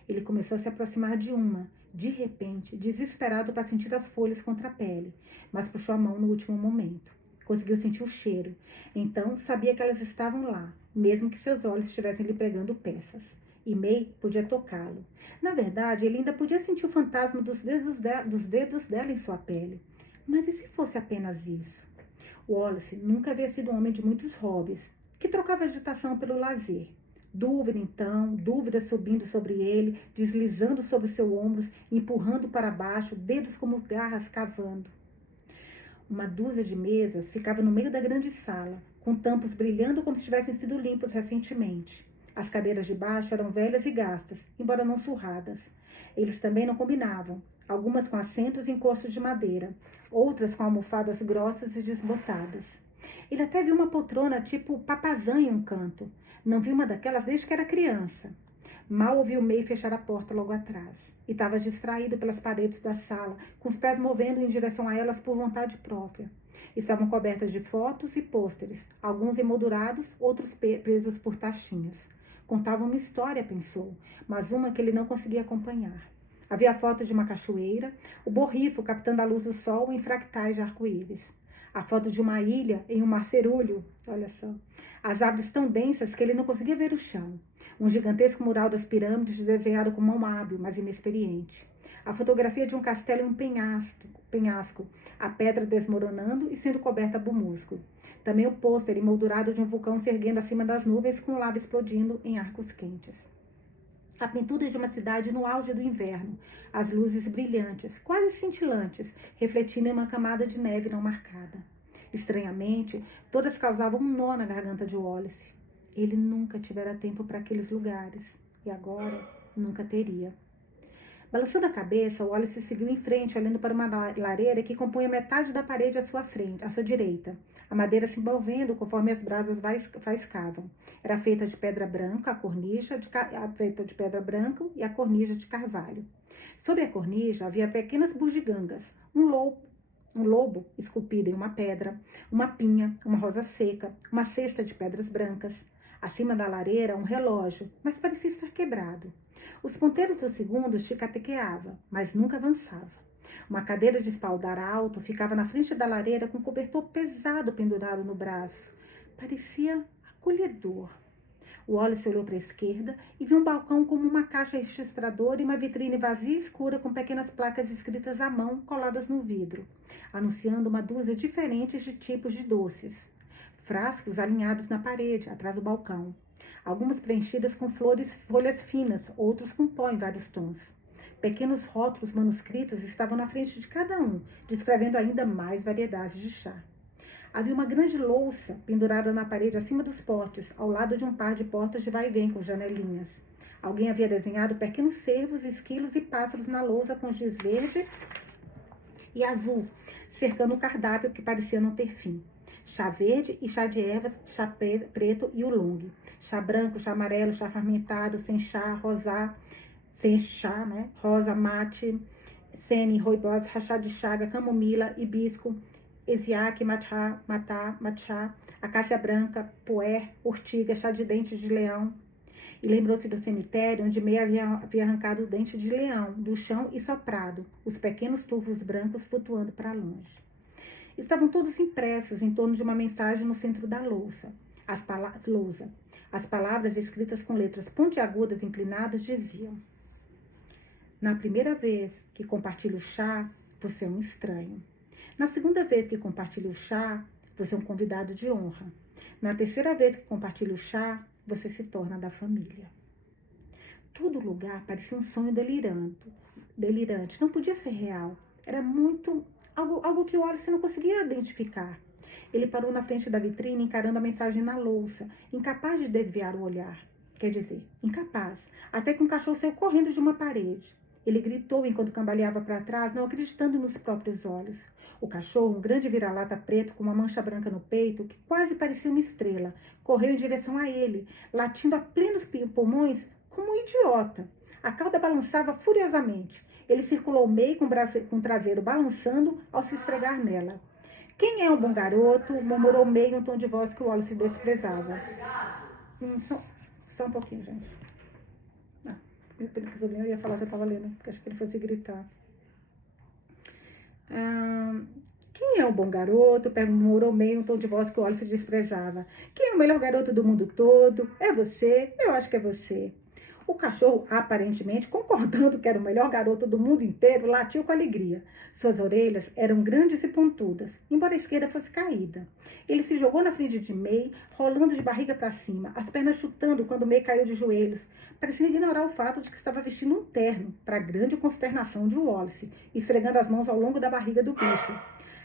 Ele começou a se aproximar de uma, de repente, desesperado para sentir as folhas contra a pele, mas puxou a mão no último momento. Conseguiu sentir o cheiro. Então, sabia que elas estavam lá, mesmo que seus olhos estivessem lhe pregando peças. E May podia tocá-lo. Na verdade, ele ainda podia sentir o fantasma dos dedos dela em sua pele. Mas e se fosse apenas isso? Wallace nunca havia sido um homem de muitos hobbies, que trocava agitação pelo lazer. Dúvida então, dúvida subindo sobre ele, deslizando sobre seus ombros, empurrando para baixo, dedos como garras cavando. Uma dúzia de mesas ficava no meio da grande sala, com tampos brilhando como se tivessem sido limpos recentemente. As cadeiras de baixo eram velhas e gastas, embora não surradas. Eles também não combinavam, algumas com assentos e encostos de madeira, outras com almofadas grossas e desbotadas. Ele até viu uma poltrona tipo papazã em um canto. Não viu uma daquelas desde que era criança. Mal ouviu May fechar a porta logo atrás. E estava distraído pelas paredes da sala, com os pés movendo em direção a elas por vontade própria. Estavam cobertas de fotos e pôsteres, alguns emoldurados, outros presos por tachinhas. Contavam uma história, pensou, mas uma que ele não conseguia acompanhar. Havia a foto de uma cachoeira, o borrifo captando a luz do sol em fractais de arco-íris. A foto de uma ilha em um mar cerúleo, olha só. As árvores tão densas que ele não conseguia ver o chão. Um gigantesco mural das pirâmides desenhado com mão hábil, mas inexperiente. A fotografia de um castelo em um penhasco, a pedra desmoronando e sendo coberta por musgo. Também o pôster emoldurado de um vulcão se erguendo acima das nuvens com lava explodindo em arcos quentes. A pintura de uma cidade no auge do inverno, as luzes brilhantes, quase cintilantes, refletindo em uma camada de neve não marcada. Estranhamente, todas causavam um nó na garganta de Wallace. Ele nunca tivera tempo para aqueles lugares, e agora nunca teria. Balançando a cabeça, Wallace seguiu em frente, olhando para uma lareira que compunha metade da parede à sua frente, à sua direita. A madeira se envolvendo conforme as brasas faiscavam. Era feita de pedra branca, feita de pedra branca e a cornija de carvalho. Sobre a cornija havia pequenas bugigangas, um lobo esculpido em uma pedra, uma pinha, uma rosa seca, uma cesta de pedras brancas. Acima da lareira, um relógio, mas parecia estar quebrado. Os ponteiros dos segundos ticatequeava, mas nunca avançava. Uma cadeira de espaldar alto ficava na frente da lareira com um cobertor pesado pendurado no braço. Parecia acolhedor. Wallace olhou para a esquerda e viu um balcão como uma caixa registradora e uma vitrine vazia e escura com pequenas placas escritas à mão coladas no vidro, anunciando uma dúzia diferentes de tipos de doces. Frascos alinhados na parede, atrás do balcão. Algumas preenchidas com folhas finas, outros com pó em vários tons. Pequenos rótulos manuscritos estavam na frente de cada um, descrevendo ainda mais variedades de chá. Havia uma grande louça pendurada na parede acima dos potes, ao lado de um par de portas de vai e vem com janelinhas. Alguém havia desenhado pequenos cervos, esquilos e pássaros na lousa com giz verde e azul, cercando o cardápio que parecia não ter fim. Chá verde e chá de ervas, chá preto e oolong. Chá branco, chá amarelo, chá fermentado, sem chá, rosa, mate, sene, rooibos, rachá de chaga, camomila, hibisco, esiaque, matcha, acácia branca, puer, urtiga, chá de dente de leão. E lembrou-se do cemitério, onde May havia arrancado o dente de leão do chão e soprado, os pequenos tufos brancos flutuando para longe. Estavam todos impressos em torno de uma mensagem no centro da lousa. As palavras escritas com letras pontiagudas inclinadas diziam: na primeira vez que compartilho o chá, você é um estranho. Na segunda vez que compartilho o chá, você é um convidado de honra. Na terceira vez que compartilho o chá, você se torna da família. Todo lugar parecia um sonho delirante. Não podia ser real. Era muito algo que o Wallace não conseguia identificar. Ele parou na frente da vitrine, encarando a mensagem na louça, incapaz de desviar o olhar. Quer dizer, incapaz. Até que um cachorro saiu correndo de uma parede. Ele gritou enquanto cambaleava para trás, não acreditando nos próprios olhos. O cachorro, um grande vira-lata preto com uma mancha branca no peito, que quase parecia uma estrela, correu em direção a ele, latindo a plenos pulmões como um idiota. A cauda balançava furiosamente. Ele circulou o meio com o traseiro balançando ao se esfregar nela. Quem é um bom garoto? Murmurou May em um tom de voz que o Wallace desprezava. Só um pouquinho, gente. Eu ia falar que eu estava lendo, porque acho que ele fosse gritar. Quem é o bom garoto? Murmurou May em um tom de voz que o Wallace desprezava. Quem é o melhor garoto do mundo todo? É você? Eu acho que é você. O cachorro, aparentemente, concordando que era o melhor garoto do mundo inteiro, latiu com alegria. Suas orelhas eram grandes e pontudas, embora a esquerda fosse caída. Ele se jogou na frente de May, rolando de barriga para cima, as pernas chutando quando May caiu de joelhos, parecendo ignorar o fato de que estava vestindo um terno, para a grande consternação de Wallace, esfregando as mãos ao longo da barriga do bicho.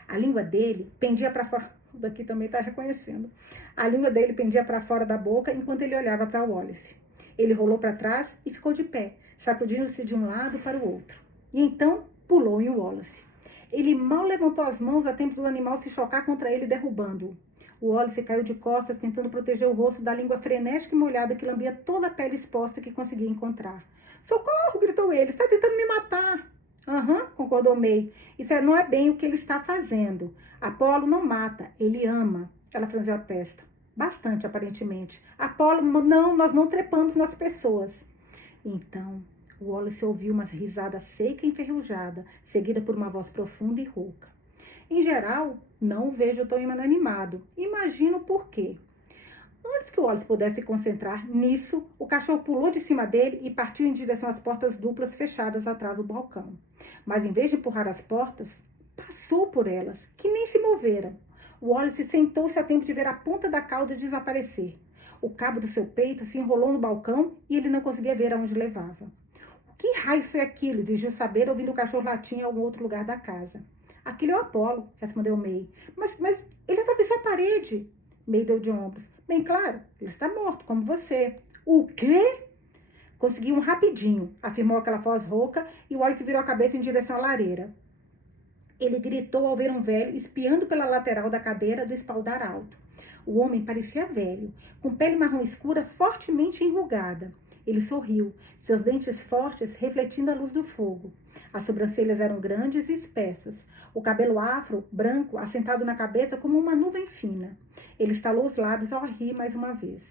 A língua dele pendia para fora... Daqui também está reconhecendo. A língua dele pendia para fora da boca enquanto ele olhava para Wallace. Ele rolou para trás e ficou de pé, sacudindo-se de um lado para o outro. E então pulou em Wallace. Ele mal levantou as mãos a tempo do animal se chocar contra ele, derrubando-o. O Wallace caiu de costas, tentando proteger o rosto da língua frenética e molhada que lambia toda a pele exposta que conseguia encontrar. Socorro! Gritou ele. Está tentando me matar. Aham, concordou May. Isso não é bem o que ele está fazendo. Apolo não mata, ele ama. Ela franziu a testa. Bastante, aparentemente. Apolo, não, nós não trepamos nas pessoas. Então, o Wallace ouviu uma risada seca e enferrujada, seguida por uma voz profunda e rouca. Em geral, não o vejo tão animado. Imagino por quê. Antes que o Wallace pudesse se concentrar nisso, o cachorro pulou de cima dele e partiu em direção às portas duplas fechadas atrás do balcão. Mas, em vez de empurrar as portas, passou por elas, que nem se moveram. O Wallace sentou-se a tempo de ver a ponta da cauda desaparecer. O cabo do seu peito se enrolou no balcão e ele não conseguia ver aonde levava. O que raio foi aquilo? Exigiu saber, ouvindo o cachorro latir em algum outro lugar da casa. Aquilo é o Apolo, respondeu May. Mas ele atravessou a parede. May deu de ombros. Bem claro, ele está morto, como você. O quê? Consegui um rapidinho, afirmou aquela voz rouca e o Wallace virou a cabeça em direção à lareira. Ele gritou ao ver um velho espiando pela lateral da cadeira do espaldar alto. O homem parecia velho, com pele marrom escura fortemente enrugada. Ele sorriu, seus dentes fortes refletindo a luz do fogo. As sobrancelhas eram grandes e espessas. O cabelo afro, branco, assentado na cabeça como uma nuvem fina. Ele estalou os lábios ao rir mais uma vez.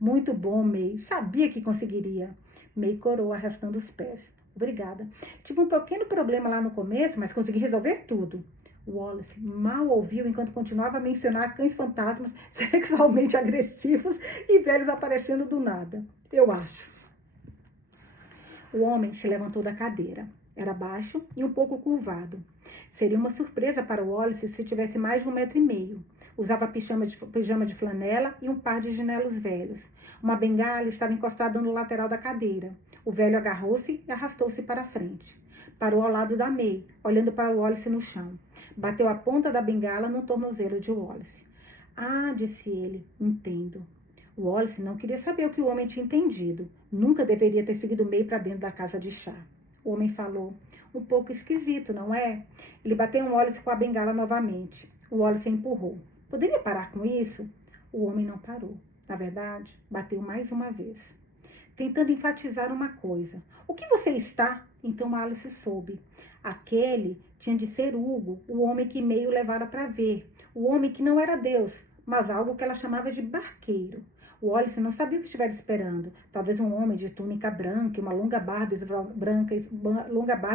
Muito bom, May. Sabia que conseguiria. May corou, arrastando os pés. Obrigada. Tive um pequeno problema lá no começo, mas consegui resolver tudo. Wallace mal ouviu enquanto continuava a mencionar cães fantasmas sexualmente agressivos e velhos aparecendo do nada. Eu acho. O homem se levantou da cadeira. Era baixo e um pouco curvado. Seria uma surpresa para Wallace se tivesse mais de 1,5 metros. Usava pijama de flanela e um par de chinelos velhos. Uma bengala estava encostada no lateral da cadeira. O velho agarrou-se e arrastou-se para a frente. Parou ao lado da May, olhando para Wallace no chão. Bateu a ponta da bengala no tornozelo de Wallace. Ah, disse ele, entendo. Wallace não queria saber o que o homem tinha entendido. Nunca deveria ter seguido May para dentro da casa de chá. O homem falou, um pouco esquisito, não é? Ele bateu em Wallace com a bengala novamente. O Wallace empurrou. Poderia parar com isso? O homem não parou. Na verdade, bateu mais uma vez, tentando enfatizar uma coisa. O que você está? Então Alice soube. Aquele tinha de ser Hugo, o homem que May o levara para ver. O homem que não era Deus, mas algo que ela chamava de barqueiro. O Wallace não sabia o que estivera esperando. Talvez um homem de túnica branca e uma longa barba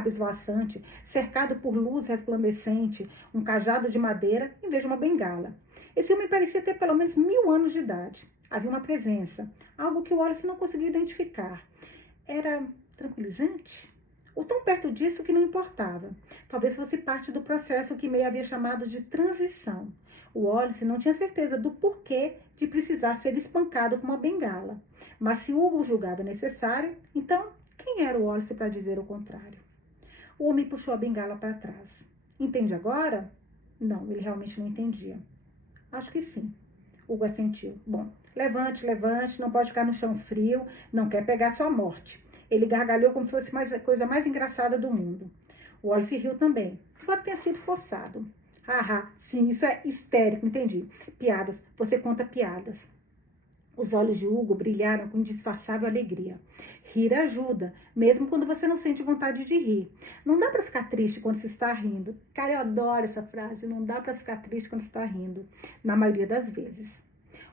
esvoaçante, cercado por luz resplandecente, um cajado de madeira em vez de uma bengala. Esse homem parecia ter pelo menos 1000 anos de idade. Havia uma presença, algo que o Wallace não conseguia identificar. Era tranquilizante? Ou tão perto disso que não importava. Talvez fosse parte do processo que May havia chamado de transição. O Wallace não tinha certeza do porquê de precisar ser espancado com uma bengala. Mas se Hugo julgava necessário, então quem era o Wallace para dizer o contrário? O homem puxou a bengala para trás. Entende agora? Não, ele realmente não entendia. Acho que sim. Hugo assentiu. Bom, levante, levante, não pode ficar no chão frio, não quer pegar sua morte. Ele gargalhou como se fosse a coisa mais engraçada do mundo. O Wallace riu também, embora tenha sido forçado. Haha, sim, isso é histérico, entendi. Piadas, você conta piadas. Os olhos de Hugo brilharam com indisfarçável alegria. Rir ajuda, mesmo quando você não sente vontade de rir. Não dá pra ficar triste quando se está rindo. Cara, eu adoro essa frase. Não dá pra ficar triste quando se está rindo, na maioria das vezes.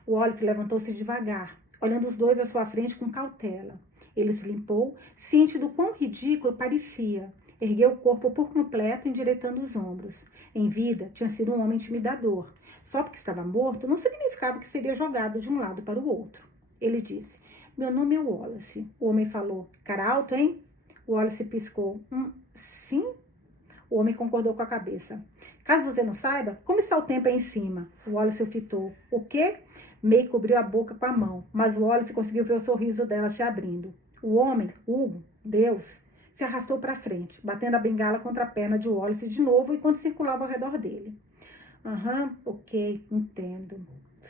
O Wallace levantou-se devagar, olhando os dois à sua frente com cautela. Ele se limpou, ciente do quão ridículo parecia. Ergueu o corpo por completo, endireitando os ombros. Em vida, tinha sido um homem intimidador. Só porque estava morto, não significava que seria jogado de um lado para o outro. Ele disse, meu nome é Wallace. O homem falou, cara alto, hein? O Wallace piscou. Sim? O homem concordou com a cabeça. Caso você não saiba, como está o tempo aí em cima? O Wallace o fitou. O quê? May cobriu a boca com a mão, mas o Wallace conseguiu ver o sorriso dela se abrindo. O homem, Hugo, Deus, se arrastou para frente, batendo a bengala contra a perna de Wallace de novo enquanto circulava ao redor dele. Ok, entendo.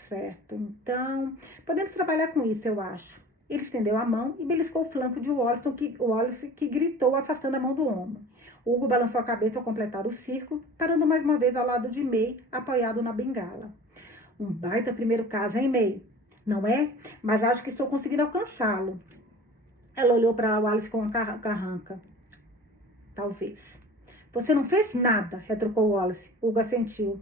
Certo, então, podemos trabalhar com isso, eu acho. Ele estendeu a mão e beliscou o flanco de Wallace, que gritou, afastando a mão do homem. Hugo balançou a cabeça ao completar o círculo, parando mais uma vez ao lado de May, apoiado na bengala. Um baita primeiro caso, hein, May? Não é? Mas acho que estou conseguindo alcançá-lo. Ela olhou para Wallace com uma carranca. Talvez. Você não fez nada, retrucou Wallace. Hugo assentiu.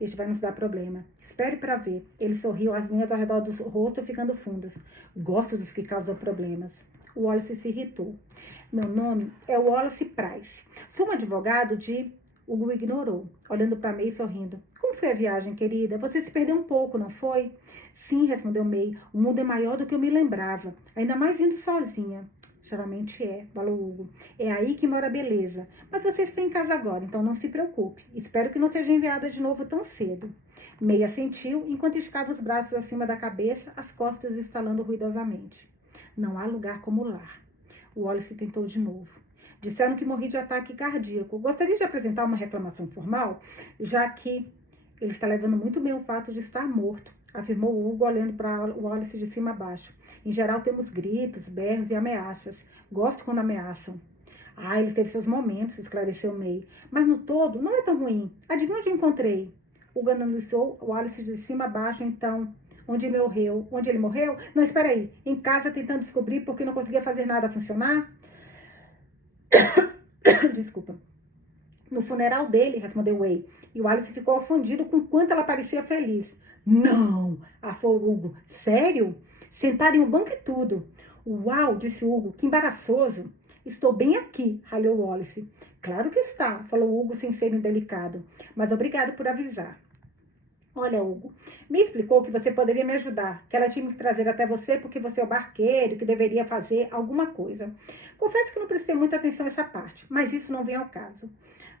Este vai nos dar problema. Espere para ver. Ele sorriu, as linhas ao redor do rosto ficando fundas. Gosto dos que causam problemas. O Wallace se irritou. Meu nome é Wallace Price. Sou um advogado de... Hugo ignorou, olhando para May e sorrindo. Como foi a viagem, querida? Você se perdeu um pouco, não foi? Sim, respondeu May. O mundo é maior do que eu me lembrava. Ainda mais indo sozinha. Geralmente é, falou Hugo. É aí que mora a beleza. Mas você está em casa agora, então não se preocupe. Espero que não seja enviada de novo tão cedo. May assentiu, enquanto esticava os braços acima da cabeça, as costas estalando ruidosamente. Não há lugar como o lar. O Wallace tentou de novo. Disseram que morri de ataque cardíaco. Gostaria de apresentar uma reclamação formal, já que ele está levando muito bem o fato de estar morto, afirmou Hugo, olhando para o Wallace de cima a baixo. Em geral, temos gritos, berros e ameaças. Gosto quando ameaçam. Ele teve seus momentos, esclareceu May. Mas no todo, não é tão ruim. Adivinha onde encontrei? Hugo analisou o Wallace de cima a baixo, então... Onde ele morreu? Onde ele morreu? Não, espera aí. Em casa, tentando descobrir porque não conseguia fazer nada funcionar? Desculpa. No funeral dele, respondeu Way. E o Wallace ficou ofendido com quanto ela parecia feliz. Não, afou Hugo. Sério? Sentaram em um banco e tudo. Uau, disse Hugo, que embaraçoso. Estou bem aqui, ralhou Wallace. Claro que está, falou Hugo sem ser indelicado. Mas obrigado por avisar. Olha, Hugo, me explicou que você poderia me ajudar, que ela tinha que trazer até você porque você é o barqueiro, que deveria fazer alguma coisa. Confesso que não prestei muita atenção a essa parte, mas isso não vem ao caso.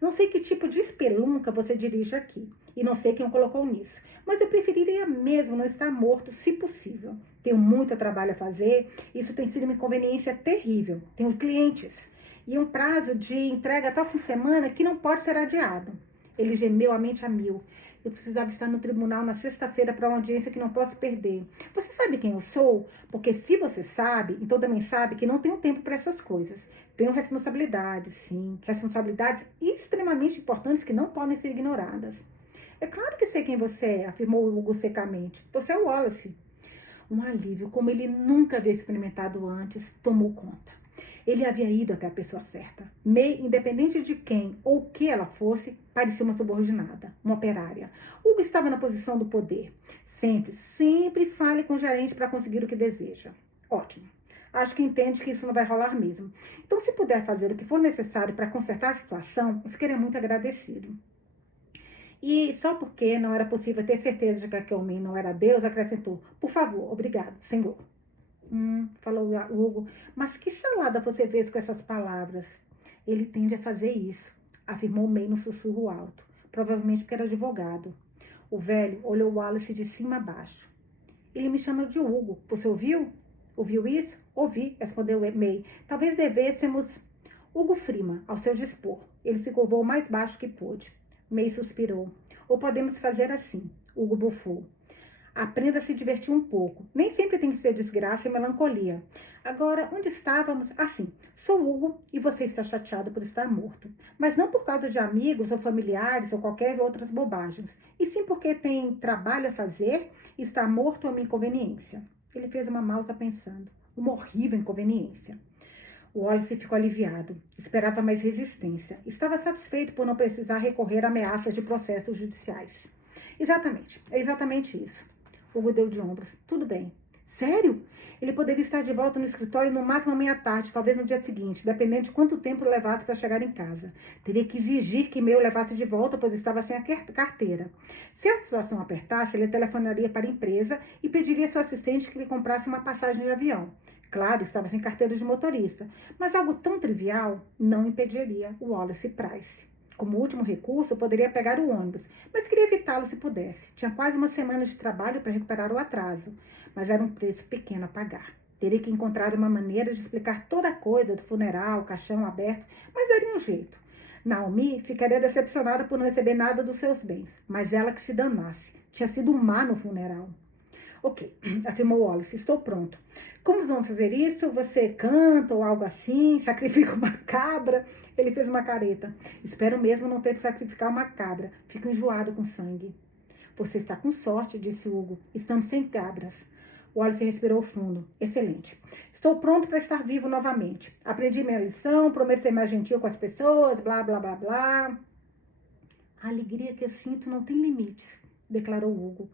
Não sei que tipo de espelunca você dirige aqui, e não sei quem o colocou nisso, mas eu preferiria mesmo não estar morto, se possível. Tenho muito trabalho a fazer, isso tem sido uma inconveniência terrível. Tenho clientes, e um prazo de entrega até o fim de semana que não pode ser adiado. Ele gemeu a mente a mil. Eu precisava estar no tribunal na sexta-feira para uma audiência que não posso perder. Você sabe quem eu sou? Porque se você sabe, então também sabe que não tenho tempo para essas coisas. Tenho responsabilidades, sim. Responsabilidades extremamente importantes que não podem ser ignoradas. É claro que sei quem você é, afirmou Hugo secamente. Você é o Wallace. Um alívio, como ele nunca havia experimentado antes, tomou conta. Ele havia ido até a pessoa certa. May, independente de quem ou o que ela fosse, parecia uma subordinada, uma operária. Hugo estava na posição do poder. Sempre fale com o gerente para conseguir o que deseja. Ótimo. Acho que entende que isso não vai rolar mesmo. Então, se puder fazer o que for necessário para consertar a situação, eu ficaria muito agradecido. E só porque não era possível ter certeza de que aquele homem não era Deus, acrescentou, por favor, obrigado, senhor. Falou Hugo, mas que salada você fez com essas palavras? Ele tende a fazer isso, afirmou May no sussurro alto, provavelmente porque era advogado. O velho olhou Wallace de cima a baixo. Ele me chama de Hugo, você ouviu? Ouviu isso? Ouvi, respondeu May. Talvez devêssemos... Hugo Freeman, ao seu dispor. Ele se curvou o mais baixo que pôde. May suspirou. Ou podemos fazer assim. Hugo bufou. Aprenda a se divertir um pouco. Nem sempre tem que ser desgraça e melancolia. Agora, onde estávamos? Assim, sou Hugo e você está chateado por estar morto. Mas não por causa de amigos ou familiares ou qualquer outras bobagens. E sim porque tem trabalho a fazer e está morto é uma inconveniência. Ele fez uma pausa pensando. Uma horrível inconveniência. O Wallace ficou aliviado. Esperava mais resistência. Estava satisfeito por não precisar recorrer a ameaças de processos judiciais. Exatamente. É exatamente isso. Hugo deu de ombros. Tudo bem. Sério? Ele poderia estar de volta no escritório no máximo amanhã à tarde, talvez no dia seguinte, dependendo de quanto tempo levasse para chegar em casa. Teria que exigir que May o levasse de volta, pois estava sem a carteira. Se a situação apertasse, ele telefonaria para a empresa e pediria ao seu assistente que lhe comprasse uma passagem de avião. Claro, estava sem carteira de motorista, mas algo tão trivial não impediria o Wallace Price. Como último recurso, poderia pegar o ônibus, mas queria evitá-lo se pudesse. Tinha quase uma semana de trabalho para recuperar o atraso, mas era um preço pequeno a pagar. Teria que encontrar uma maneira de explicar toda a coisa do funeral, caixão aberto, mas daria um jeito. Naomi ficaria decepcionada por não receber nada dos seus bens, mas ela que se danasse. Tinha sido má no funeral. Ok, afirmou Wallace, estou pronto. Como vamos fazer isso? Você canta ou algo assim? Sacrifica uma cabra? Ele fez uma careta. Espero mesmo não ter de sacrificar uma cabra. Fico enjoado com sangue. Você está com sorte, disse Hugo. Estamos sem cabras. Wallace respirou fundo. Excelente. Estou pronto para estar vivo novamente. Aprendi minha lição, prometo ser mais gentil com as pessoas, blá, blá, blá, blá. A alegria que eu sinto não tem limites, declarou Hugo.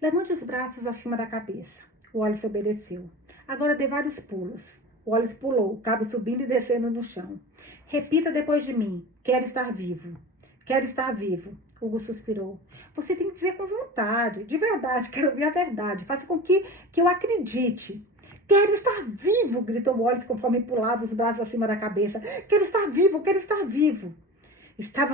Levante os braços acima da cabeça. Wallace obedeceu. Agora dê vários pulos. Wallace pulou, o cabo subindo e descendo no chão. Repita depois de mim. Quero estar vivo. Quero estar vivo. Hugo suspirou. Você tem que dizer com vontade. De verdade, quero ouvir a verdade. Faça com que eu acredite. Quero estar vivo, gritou Wallace conforme pulava os braços acima da cabeça. Quero estar vivo, quero estar vivo. Está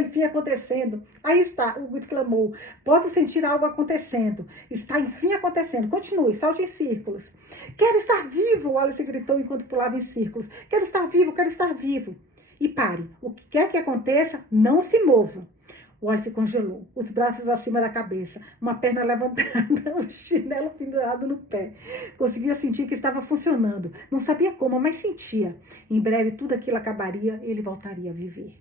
enfim acontecendo. Aí está, Hugo exclamou. Posso sentir algo acontecendo. Está enfim acontecendo. Continue, salte em círculos. Quero estar vivo, Wallace gritou enquanto pulava em círculos. Quero estar vivo, quero estar vivo. E pare, o que quer que aconteça, não se mova. Wallace congelou, os braços acima da cabeça, uma perna levantada, um chinelo pendurado no pé. Conseguia sentir que estava funcionando. Não sabia como, mas sentia. Em breve tudo aquilo acabaria e ele voltaria a viver.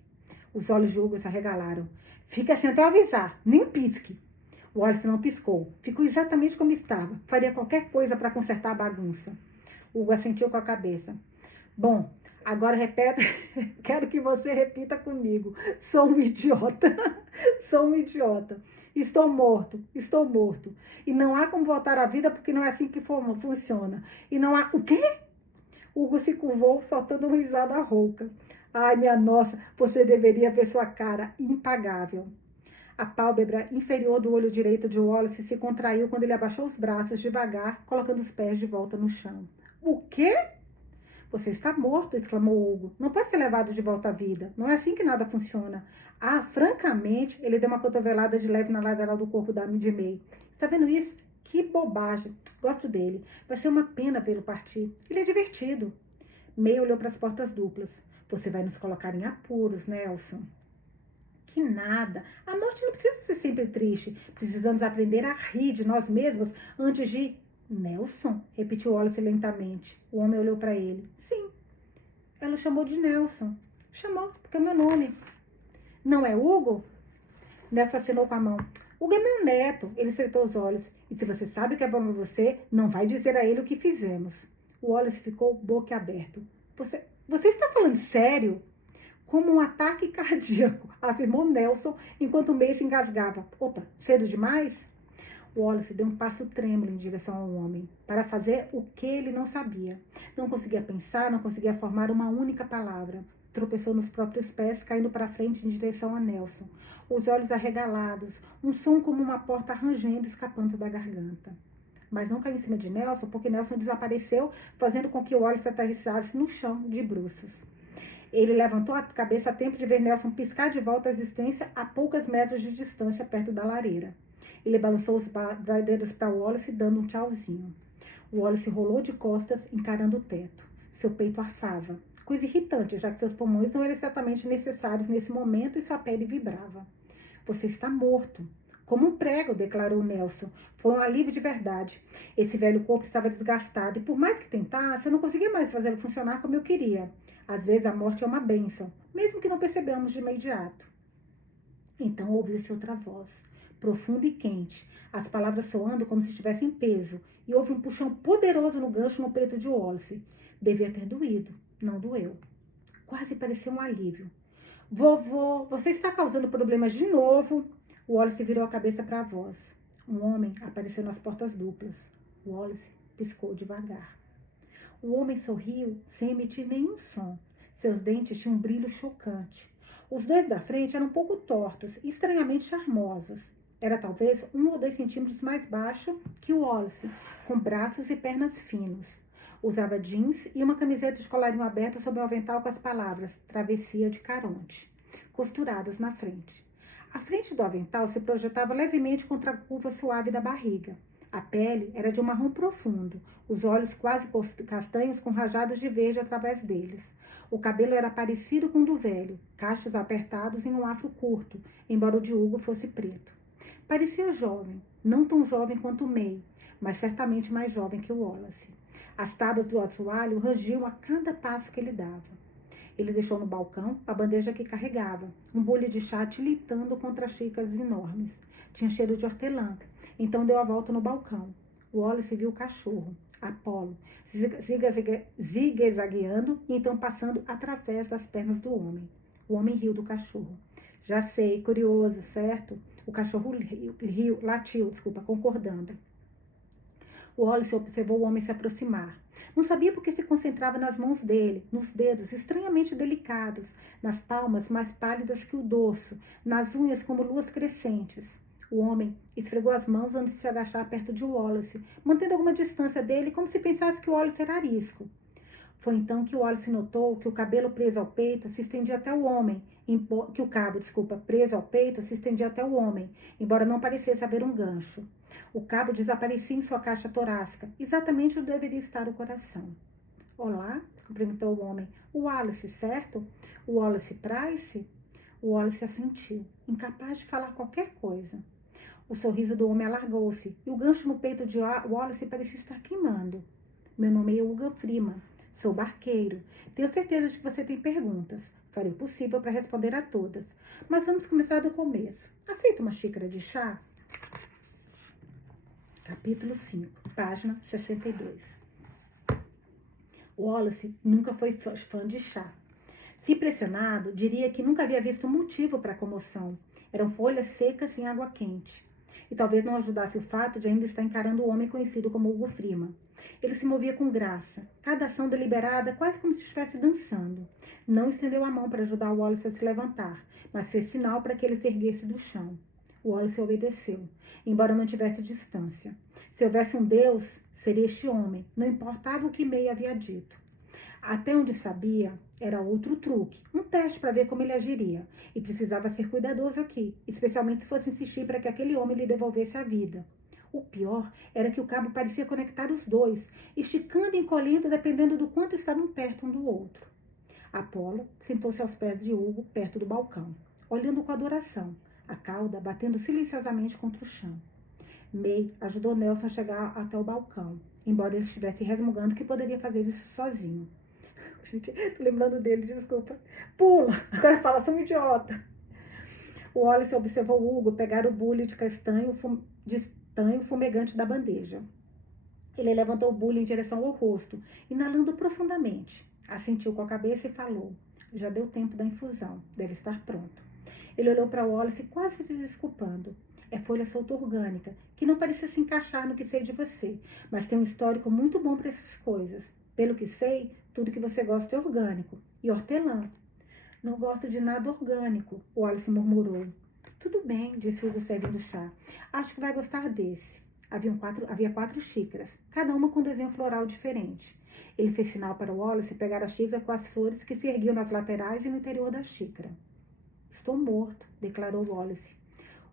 Os olhos de Hugo se arregalaram. Fica assim até eu avisar, nem pisque. Wallace não piscou. Ficou exatamente como estava. Faria qualquer coisa para consertar a bagunça. Hugo assentiu com a cabeça. Bom, agora repete, quero que você repita comigo. Sou um idiota, sou um idiota. Estou morto, estou morto. E não há como voltar à vida porque não é assim que funciona. E não há... O quê? Hugo se curvou, soltando uma risada rouca. Ai, minha nossa, você deveria ver sua cara impagável. A pálpebra inferior do olho direito de Wallace se contraiu quando ele abaixou os braços devagar, colocando os pés de volta no chão. O quê? Você está morto, exclamou Hugo. Não pode ser levado de volta à vida. Não é assim que nada funciona. Ah, francamente, ele deu uma cotovelada de leve na lateral do corpo de May. Está vendo isso? Que bobagem. Gosto dele. Vai ser uma pena vê-lo partir. Ele é divertido. May olhou para as portas duplas. Você vai nos colocar em apuros, Nelson. Que nada. A morte não precisa ser sempre triste. Precisamos aprender a rir de nós mesmos antes de... Nelson? Repetiu Wallace lentamente. O homem olhou para ele. Sim. Ela o chamou de Nelson. Chamou, porque é meu nome. Não é Hugo? Nelson assinou com a mão. Hugo é meu neto. Ele estreitou os olhos. E se você sabe o que é bom para você, não vai dizer a ele o que fizemos. O Wallace ficou boquiaberto. Você está falando sério? Como um ataque cardíaco, afirmou Nelson, enquanto May se engasgava. Opa, cedo demais? Wallace deu um passo trêmulo em direção ao homem, para fazer o que ele não sabia. Não conseguia pensar, não conseguia formar uma única palavra. Tropeçou nos próprios pés, caindo para frente em direção a Nelson. Os olhos arregalados, um som como uma porta rangendo, escapando da garganta. Mas não caiu em cima de Nelson, porque Nelson desapareceu, fazendo com que Wallace aterrissasse no chão, de bruços. Ele levantou a cabeça a tempo de ver Nelson piscar de volta à existência a poucos metros de distância, perto da lareira. Ele balançou os dedos para Wallace, dando um tchauzinho. Wallace rolou de costas, encarando o teto. Seu peito assava. coisa irritante, já que seus pulmões não eram exatamente necessários nesse momento e sua pele vibrava. Você está morto. Como um prego, declarou Nelson. Foi um alívio de verdade. Esse velho corpo estava desgastado e por mais que tentasse, eu não conseguia mais fazê-lo funcionar como eu queria. Às vezes a morte é uma bênção, mesmo que não percebamos de imediato. Então ouviu-se outra voz, profunda e quente, as palavras soando como se estivessem em peso, e houve um puxão poderoso no gancho no peito de Wallace. Devia ter doído, não doeu. Quase pareceu um alívio. Vovô, você está causando problemas de novo. Wallace virou a cabeça para a voz. Um homem apareceu nas portas duplas. Wallace piscou devagar. O homem sorriu sem emitir nenhum som. Seus dentes tinham um brilho chocante. Os dois da frente eram um pouco tortos e estranhamente charmosos. Era talvez 1 ou 2 centímetros mais baixo que o Wallace, com braços e pernas finos. Usava jeans e uma camiseta de colarinho aberto sob o avental com as palavras Travessia de Caronte, costuradas na frente. A frente do avental se projetava levemente contra a curva suave da barriga. A pele era de um marrom profundo, os olhos quase castanhos com rajadas de verde através deles. O cabelo era parecido com o do velho, cachos apertados em um afro curto, embora o de Hugo fosse preto. Parecia jovem, não tão jovem quanto May, mas certamente mais jovem que o Wallace. As tábuas do assoalho rangiam a cada passo que ele dava. Ele deixou no balcão a bandeja que carregava, um bule de chá tilitando contra xícaras enormes. Tinha cheiro de hortelã, então deu a volta no balcão. O Wallace viu o cachorro, Apolo, zigue-zagueando e então passando através das pernas do homem. O homem riu do cachorro. Já sei, curioso, certo? O cachorro latiu, concordando. O Wallace observou o homem se aproximar. Não sabia por que se concentrava nas mãos dele, nos dedos estranhamente delicados, nas palmas mais pálidas que o dorso, nas unhas como luas crescentes. O homem esfregou as mãos antes de se agachar perto de Wallace, mantendo alguma distância dele, como se pensasse que o Wallace era arisco. Foi então que Wallace notou que o cabelo preso ao peito se estendia até o homem, preso ao peito se estendia até o homem, embora não parecesse haver um gancho. O cabo desaparecia em sua caixa torácica, exatamente onde deveria estar o coração. Olá, cumprimentou o homem. O Wallace, certo? O Wallace Price? O Wallace assentiu, incapaz de falar qualquer coisa. O sorriso do homem alargou-se e o gancho no peito de Wallace parecia estar queimando. Meu nome é Hugo Freeman. Sou barqueiro. Tenho certeza de que você tem perguntas. Farei o possível para responder a todas. Mas vamos começar do começo. Aceita uma xícara de chá? Capítulo 5, página 62. Wallace nunca foi fã de chá. Se pressionado, diria que nunca havia visto motivo para a comoção. Eram folhas secas em água quente. E talvez não ajudasse o fato de ainda estar encarando o homem conhecido como Hugo Freeman. Ele se movia com graça, cada ação deliberada, quase como se estivesse dançando. Não estendeu a mão para ajudar Wallace a se levantar, mas fez sinal para que ele se erguesse do chão. Wallace obedeceu, embora não tivesse distância. Se houvesse um Deus, seria este homem, não importava o que May havia dito. Até onde sabia, era outro truque, um teste para ver como ele agiria, e precisava ser cuidadoso aqui, especialmente se fosse insistir para que aquele homem lhe devolvesse a vida. O pior era que o cabo parecia conectar os dois, esticando e encolhendo dependendo do quanto estavam perto um do outro. Apolo sentou-se aos pés de Hugo, perto do balcão, olhando com adoração, a cauda batendo silenciosamente contra o chão. May ajudou Nelson a chegar até o balcão, embora ele estivesse resmungando que poderia fazer isso sozinho. Gente, tô lembrando dele, desculpa. Pula! Agora fala, sou um idiota. O Wallace observou Hugo pegar o bule de castanho fumegante da bandeja. Ele levantou o bule em direção ao rosto, inalando profundamente. Assentiu com a cabeça e falou. Já deu tempo da infusão, deve estar pronto. Ele olhou para Wallace quase se desculpando. É folha solta orgânica, que não parecia se encaixar no que sei de você, mas tem um histórico muito bom para essas coisas. Pelo que sei, tudo que você gosta é orgânico. E hortelã. Não gosto de nada orgânico, Wallace murmurou. Tudo bem, disse Hugo servindo chá. Acho que vai gostar desse. Havia 4 xícaras, cada uma com um desenho floral diferente. Ele fez sinal para Wallace pegar a xícara com as flores que se erguiam nas laterais e no interior da xícara. Estou morto, declarou Wallace.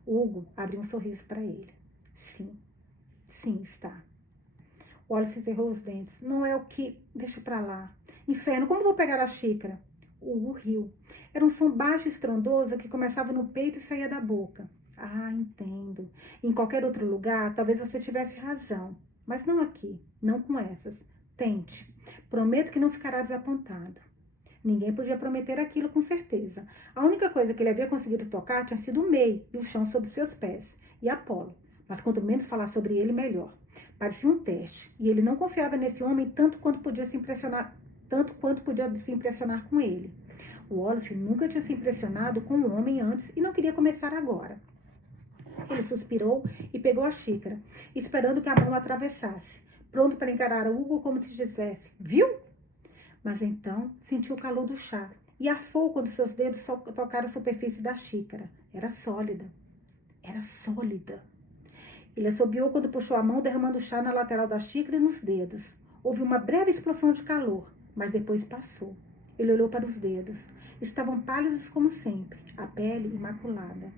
Hugo abriu um sorriso para ele. Sim, está. Wallace cerrou os dentes. Não é o que... Deixa pra lá. Inferno, como vou pegar a xícara? Hugo riu. Era um som baixo e estrondoso que começava no peito e saía da boca. Ah, entendo. Em qualquer outro lugar, talvez você tivesse razão. Mas não aqui, não com essas. Tente. Prometo que não ficará desapontado. Ninguém podia prometer aquilo com certeza. A única coisa que ele havia conseguido tocar tinha sido o meio e o chão sob seus pés. E Apolo. Mas quanto menos falar sobre ele, melhor. Parecia um teste. E ele não confiava nesse homem tanto quanto podia se impressionar com ele. O Wallace nunca tinha se impressionado com um homem antes e não queria começar agora. Ele suspirou e pegou a xícara, esperando que a mão atravessasse, pronto para encarar Hugo como se dissesse, viu? Mas então sentiu o calor do chá e arfou quando seus dedos tocaram a superfície da xícara. Era sólida. Era sólida. Ele assobiou quando puxou a mão, derramando chá na lateral da xícara e nos dedos. Houve uma breve explosão de calor, mas depois passou. Ele olhou para os dedos. Estavam pálidos como sempre, a pele imaculada.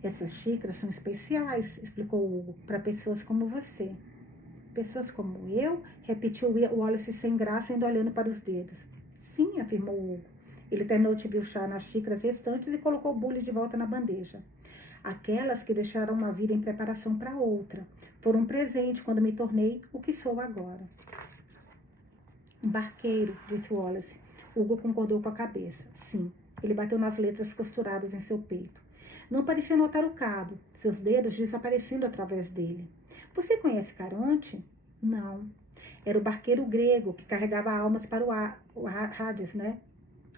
Essas xícaras são especiais, explicou Hugo, para pessoas como você. Pessoas como eu? Repetiu Wallace sem graça, ainda olhando para os dedos. Sim, afirmou Hugo. Ele terminou de servir o chá nas xícaras restantes e colocou o bule de volta na bandeja. Aquelas que deixaram uma vida em preparação para outra. Foram um presente quando me tornei o que sou agora. Um barqueiro, disse Wallace. Hugo concordou com a cabeça. Sim, ele bateu nas letras costuradas em seu peito. Não parecia notar o cabo, seus dedos desaparecendo através dele. Você conhece Caronte? Não. Era o barqueiro grego que carregava almas para o Hades, né?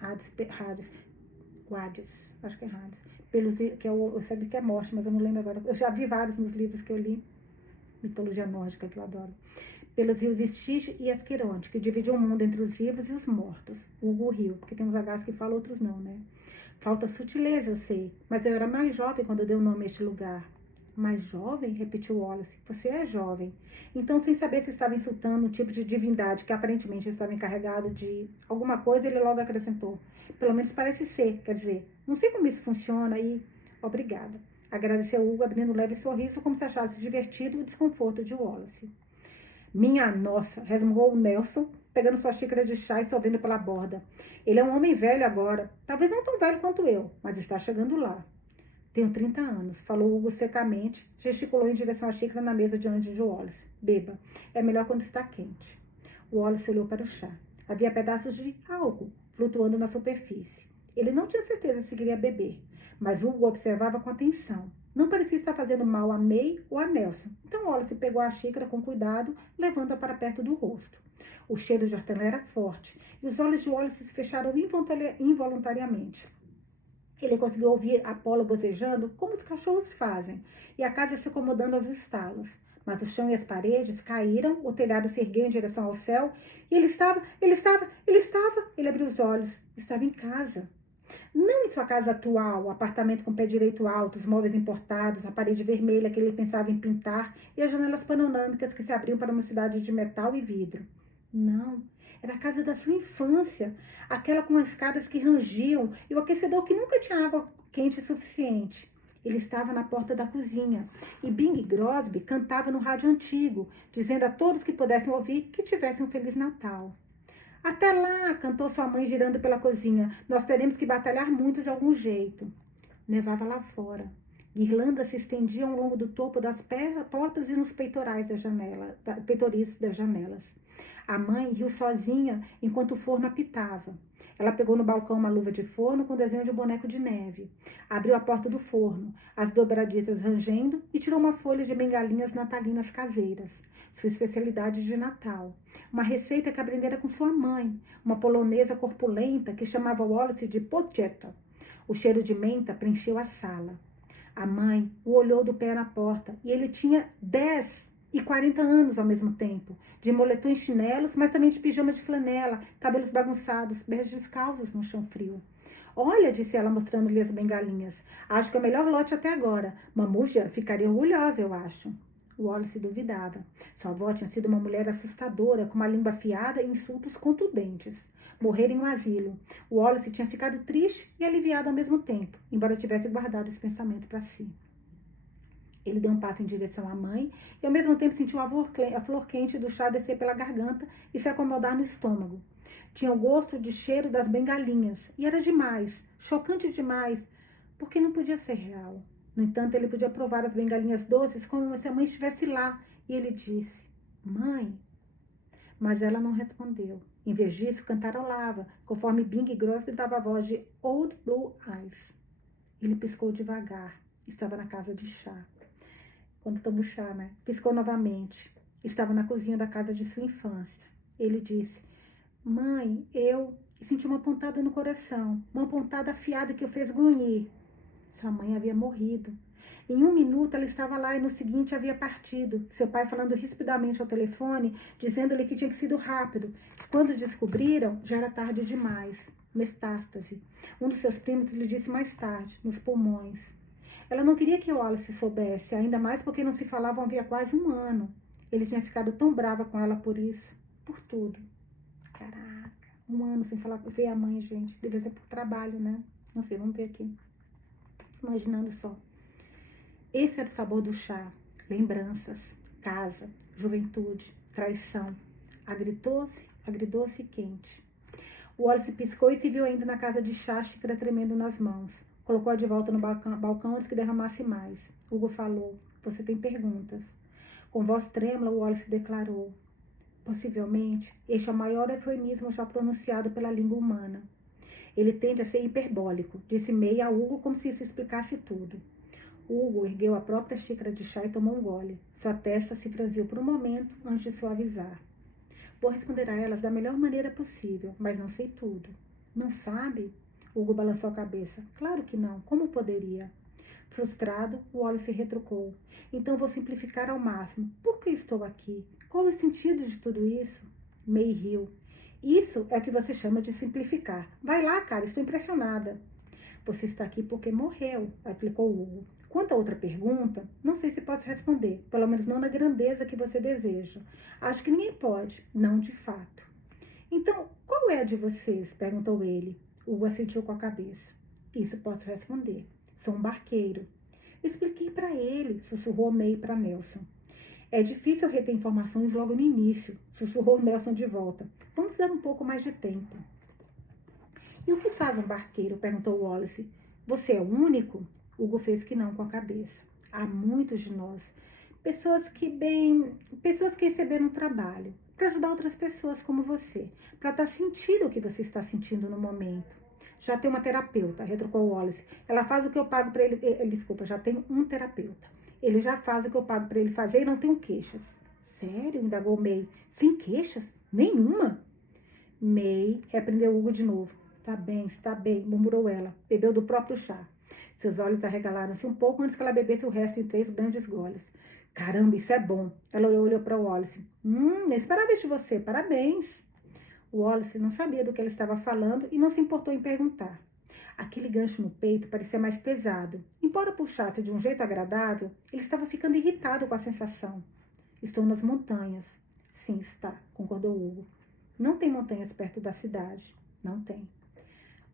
Hades. Acho que é Hades. Eu sei que é morte, mas eu não lembro agora. Eu já vi vários nos livros que eu li. Mitologia nórdica, que eu adoro. Pelos rios Estige e Asqueronte, que dividiam o mundo entre os vivos e os mortos. Hugo riu, porque tem uns Hs que falam, outros não, né? Falta sutileza, eu sei, mas eu era mais jovem quando eu dei o nome a este lugar. Mais jovem? Repetiu Wallace. Você é jovem. Então, sem saber se estava insultando um tipo de divindade que aparentemente estava encarregado de alguma coisa, ele logo acrescentou. Pelo menos parece ser, quer dizer, não sei como isso funciona e... Obrigada. Agradeceu Hugo, abrindo um leve sorriso, como se achasse divertido o desconforto de Wallace. Minha nossa, resmungou Nelson, pegando sua xícara de chá e sorvendo pela borda. Ele é um homem velho agora, talvez não tão velho quanto eu, mas está chegando lá. Tenho 30 anos, falou Hugo secamente, gesticulou em direção à xícara na mesa diante de Wallace. Beba, é melhor quando está quente. Wallace olhou para o chá. Havia pedaços de algo flutuando na superfície. Ele não tinha certeza se queria beber, mas Hugo observava com atenção. Não parecia estar fazendo mal a May ou a Nelson. Então Wallace pegou a xícara com cuidado, levando-a para perto do rosto. O cheiro de hortelã era forte, e os olhos de Wallace se fecharam involuntariamente. Ele conseguiu ouvir Apolo bocejando, como os cachorros fazem, e a casa se acomodando aos estalos. Mas o chão e as paredes caíram, o telhado se ergueu em direção ao céu, e ele abriu os olhos, estava em casa. Não em sua casa atual, o apartamento com pé direito alto, os móveis importados, a parede vermelha que ele pensava em pintar e as janelas panorâmicas que se abriam para uma cidade de metal e vidro. Não, era a casa da sua infância, aquela com as escadas que rangiam e o aquecedor que nunca tinha água quente suficiente. Ele estava na porta da cozinha e Bing Crosby cantava no rádio antigo, dizendo a todos que pudessem ouvir que tivessem um Feliz Natal. Até lá, cantou sua mãe girando pela cozinha. Nós teremos que batalhar muito de algum jeito. Nevava lá fora. Guirlandas se estendiam ao longo do topo das portas e nos peitoris das janelas. A mãe riu sozinha enquanto o forno apitava. Ela pegou no balcão uma luva de forno com desenho de um boneco de neve. Abriu a porta do forno, as dobradiças rangendo, e tirou uma folha de bengalinhas natalinas caseiras. Sua especialidade de Natal. Uma receita que aprendera com sua mãe, uma polonesa corpulenta que chamava Wallace de Pochetta. O cheiro de menta preencheu a sala. A mãe o olhou do pé na porta e ele tinha 10 e 40 anos ao mesmo tempo, de moletom e chinelos, mas também de pijama de flanela, cabelos bagunçados, beijos descalços no chão frio. Olha, disse ela mostrando-lhe as bengalinhas, acho que é o melhor lote até agora. Mamuja ficaria orgulhosa, eu acho. Wallace duvidava. Sua avó tinha sido uma mulher assustadora, com uma língua afiada e insultos contundentes. Morrera em um asilo. Wallace tinha ficado triste e aliviado ao mesmo tempo, embora tivesse guardado esse pensamento para si. Ele deu um passo em direção à mãe e ao mesmo tempo sentiu a flor quente do chá descer pela garganta e se acomodar no estômago. Tinha o gosto de cheiro das bengalinhas. E era demais, chocante demais, porque não podia ser real. No entanto, ele podia provar as bengalinhas doces como se a mãe estivesse lá. E ele disse, mãe. Mas ela não respondeu. Em vez disso, cantarolava, conforme Bing Crosby dava a voz de Old Blue Eyes. Ele piscou devagar. Estava na casa de chá. Quando tomo chá, né? Piscou novamente. Estava na cozinha da casa de sua infância. Ele disse, mãe, eu... E senti uma pontada no coração. Uma pontada afiada que o fez grunhir. Sua mãe havia morrido. Em 1 minuto ela estava lá e no seguinte havia partido. Seu pai falando rispidamente ao telefone, dizendo-lhe que tinha sido rápido. Quando descobriram, já era tarde demais. Metástase. Um dos seus primos lhe disse mais tarde, nos pulmões. Ela não queria que Wallace soubesse, ainda mais porque não se falavam havia quase 1 ano. Ele tinha ficado tão brava com ela por isso, por tudo. Caraca, 1 ano sem falar, ver a mãe, gente. Devia ser por trabalho, né? Não sei, vamos ver aqui. Imaginando só. Esse era o sabor do chá. Lembranças, casa, juventude, traição. Agridoce e quente. O Wallace piscou e se viu ainda na casa de chá, xícara tremendo nas mãos. Colocou-a de volta no balcão antes que derramasse mais. Hugo falou, você tem perguntas. Com voz trêmula, o Wallace declarou. Possivelmente, este é o maior eufemismo já pronunciado pela língua humana. Ele tende a ser hiperbólico, disse May a Hugo como se isso explicasse tudo. Hugo ergueu a própria xícara de chá e tomou um gole. Sua testa se franziu por um momento antes de suavizar. Vou responder a elas da melhor maneira possível, mas não sei tudo. Não sabe? Hugo balançou a cabeça. Claro que não. Como poderia? Frustrado, o Wallace retrucou. Então vou simplificar ao máximo. Por que estou aqui? Qual é o sentido de tudo isso? May riu. Isso é o que você chama de simplificar. Vai lá, cara, estou impressionada. Você está aqui porque morreu, explicou Hugo. Quanto a outra pergunta, não sei se posso responder, pelo menos não na grandeza que você deseja. Acho que ninguém pode, não de fato. Então, qual é a de vocês? Perguntou ele. Hugo assentiu com a cabeça. Isso posso responder. Sou um barqueiro. Expliquei para ele, sussurrou May para Nelson. É difícil reter informações logo no início, sussurrou Nelson de volta. Vamos dar um pouco mais de tempo. E o que faz um barqueiro? Perguntou Wallace. Você é o único? Hugo fez que não com a cabeça. Há muitos de nós. Pessoas que receberam um trabalho para ajudar outras pessoas como você, para dar sentido ao que você está sentindo no momento. Já tem uma terapeuta, retrucou Wallace. Ela faz o que eu pago para ele. Desculpa, já tem um terapeuta. Ele já faz o que eu pago para ele fazer e não tenho queixas. Sério? Indagou May. Sem queixas? Nenhuma? May repreendeu Hugo de novo. Está bem, murmurou ela. Bebeu do próprio chá. Seus olhos arregalaram-se um pouco antes que ela bebesse o resto em 3 grandes goles. Caramba, isso é bom. Ela olhou para Wallace. Não esperava isso de você. Parabéns. Wallace não sabia do que ela estava falando e não se importou em perguntar. Aquele gancho no peito parecia mais pesado. Embora puxasse de um jeito agradável, ele estava ficando irritado com a sensação. Estou nas montanhas. Sim, está, concordou Hugo. Não tem montanhas perto da cidade. Não tem.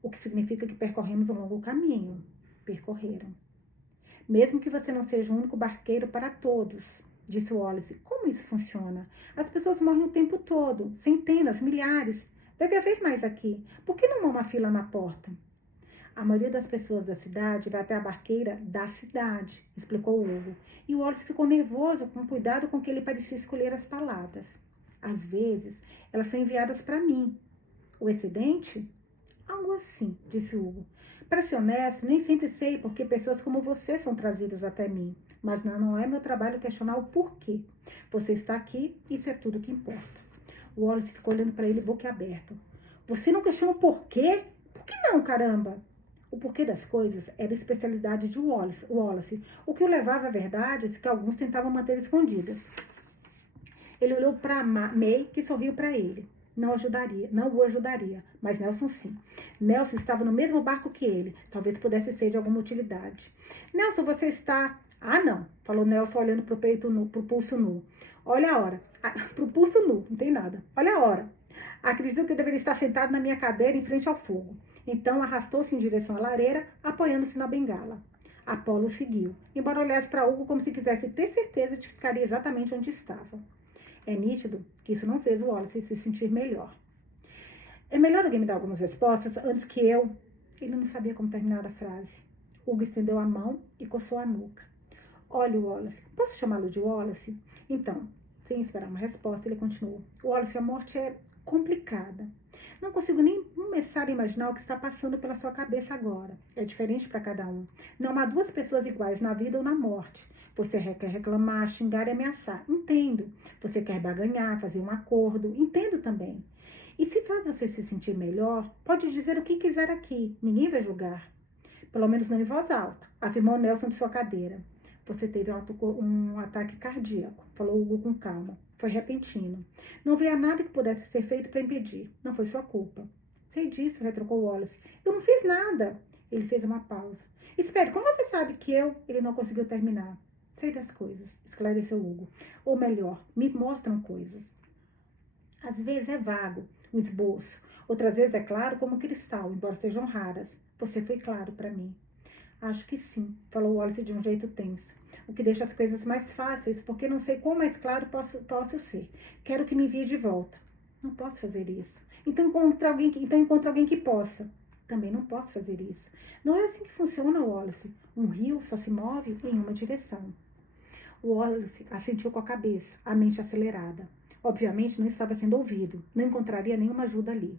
O que significa que percorremos um longo caminho. Percorreram. Mesmo que você não seja o único barqueiro para todos, disse Wallace. Como isso funciona? As pessoas morrem o tempo todo, centenas, milhares. Deve haver mais aqui. Por que não há uma fila na porta? A maioria das pessoas da cidade vai até a barqueira da cidade, explicou Hugo. E o Wallace ficou nervoso com o cuidado com que ele parecia escolher as palavras. Às vezes, elas são enviadas para mim. O excedente? Algo assim, disse Hugo. Para ser honesto, nem sempre sei por que pessoas como você são trazidas até mim. Mas não é meu trabalho questionar o porquê. Você está aqui, isso é tudo que importa. O Wallace ficou olhando para ele boquiaberto. Você não questiona o porquê? Por que não, caramba? O porquê das coisas era a especialidade de Wallace. O que o levava à verdade que alguns tentavam manter escondidas. Ele olhou para May, que sorriu para ele. Não o ajudaria, mas Nelson sim. Nelson estava no mesmo barco que ele, talvez pudesse ser de alguma utilidade. Nelson, você está... Ah, não, falou Nelson olhando para o peito nu, para o pulso nu. Olha a hora. Para o pulso nu, não tem nada. Olha a hora. Acredito que eu deveria estar sentado na minha cadeira em frente ao fogo. Então arrastou-se em direção à lareira, apoiando-se na bengala. Apolo seguiu, embora olhasse para Hugo como se quisesse ter certeza de que ficaria exatamente onde estava. É nítido que isso não fez o Wallace se sentir melhor. É melhor alguém me dar algumas respostas antes que eu... Ele não sabia como terminar a frase. Hugo estendeu a mão e coçou a nuca. Olha, Wallace, posso chamá-lo de Wallace? Então, sem esperar uma resposta, ele continuou. Wallace, a morte é complicada. Não consigo nem começar a imaginar o que está passando pela sua cabeça agora. É diferente para cada um. Não há duas pessoas iguais na vida ou na morte. Você quer reclamar, xingar e ameaçar. Entendo. Você quer barganhar, fazer um acordo. Entendo também. E se faz você se sentir melhor, pode dizer o que quiser aqui. Ninguém vai julgar. Pelo menos não em voz alta, afirmou Nelson de sua cadeira. Você teve um ataque cardíaco, falou Hugo com calma. Foi repentino. Não havia nada que pudesse ser feito para impedir. Não foi sua culpa. Sei disso, retrucou Wallace. Eu não fiz nada. Ele fez uma pausa. Espere, como você sabe que eu... Ele não conseguiu terminar. Sei das coisas, esclareceu Hugo. Ou melhor, me mostram coisas. Às vezes é vago, um esboço. Outras vezes é claro como cristal, embora sejam raras. Você foi claro para mim. Acho que sim, falou Wallace de um jeito tenso. O que deixa as coisas mais fáceis, porque não sei quão mais claro posso ser. Quero que me envie de volta. Não posso fazer isso. Então encontre alguém que possa. Também não posso fazer isso. Não é assim que funciona, Wallace. Um rio só se move em uma direção. Wallace assentiu com a cabeça, a mente acelerada. Obviamente não estava sendo ouvido. Não encontraria nenhuma ajuda ali.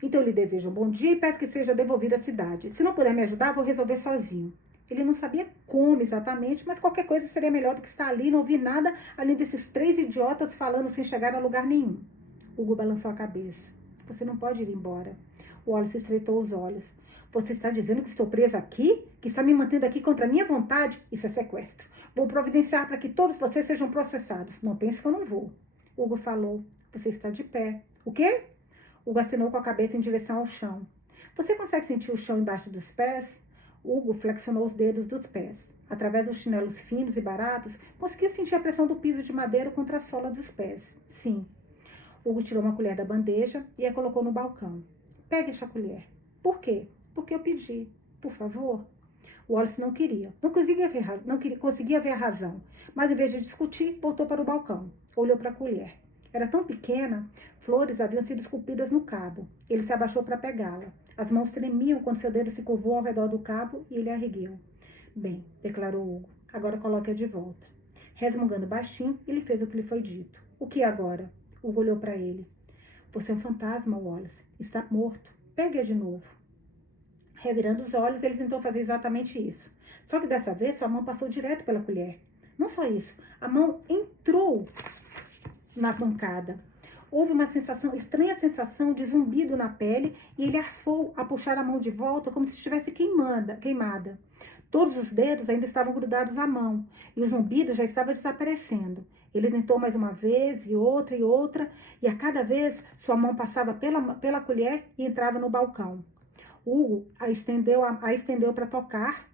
Então eu lhe desejo um bom dia e peço que seja devolvido à cidade. Se não puder me ajudar, vou resolver sozinho. Ele não sabia como exatamente, mas qualquer coisa seria melhor do que estar ali e não ouvir nada além desses 3 idiotas falando sem chegar a lugar nenhum. Hugo balançou a cabeça. Você não pode ir embora. Wallace estreitou os olhos. Você está dizendo que estou presa aqui? Que está me mantendo aqui contra a minha vontade? Isso é sequestro. Vou providenciar para que todos vocês sejam processados. Não pense que eu não vou. Hugo falou. Você está de pé. O quê? Hugo assinou com a cabeça em direção ao chão. Você consegue sentir o chão embaixo dos pés? Hugo flexionou os dedos dos pés. Através dos chinelos finos e baratos, conseguiu sentir a pressão do piso de madeira contra a sola dos pés. Sim. Hugo tirou uma colher da bandeja e a colocou no balcão. Pegue esta colher. Por quê? Porque eu pedi. Por favor. Wallace não queria. Não conseguia ver a razão. Mas, em vez de discutir, voltou para o balcão. Olhou para a colher. Era tão pequena, flores haviam sido esculpidas no cabo. Ele se abaixou para pegá-la. As mãos tremiam quando seu dedo se curvou ao redor do cabo e ele a ergueu. Bem, declarou Hugo, agora coloque-a de volta. Resmungando baixinho, ele fez o que lhe foi dito. O que agora? Hugo olhou para ele. Você é um fantasma, Wallace. Está morto. Pegue-a de novo. Revirando os olhos, ele tentou fazer exatamente isso. Só que dessa vez, sua mão passou direto pela colher. Não só isso, a mão entrou na pancada. Houve uma estranha sensação de zumbido na pele e ele arfou a puxar a mão de volta como se estivesse queimada. Todos os dedos ainda estavam grudados à mão e o zumbido já estava desaparecendo. Ele tentou mais uma vez e outra, e a cada vez sua mão passava pela colher e entrava no balcão. Hugo a estendeu para tocar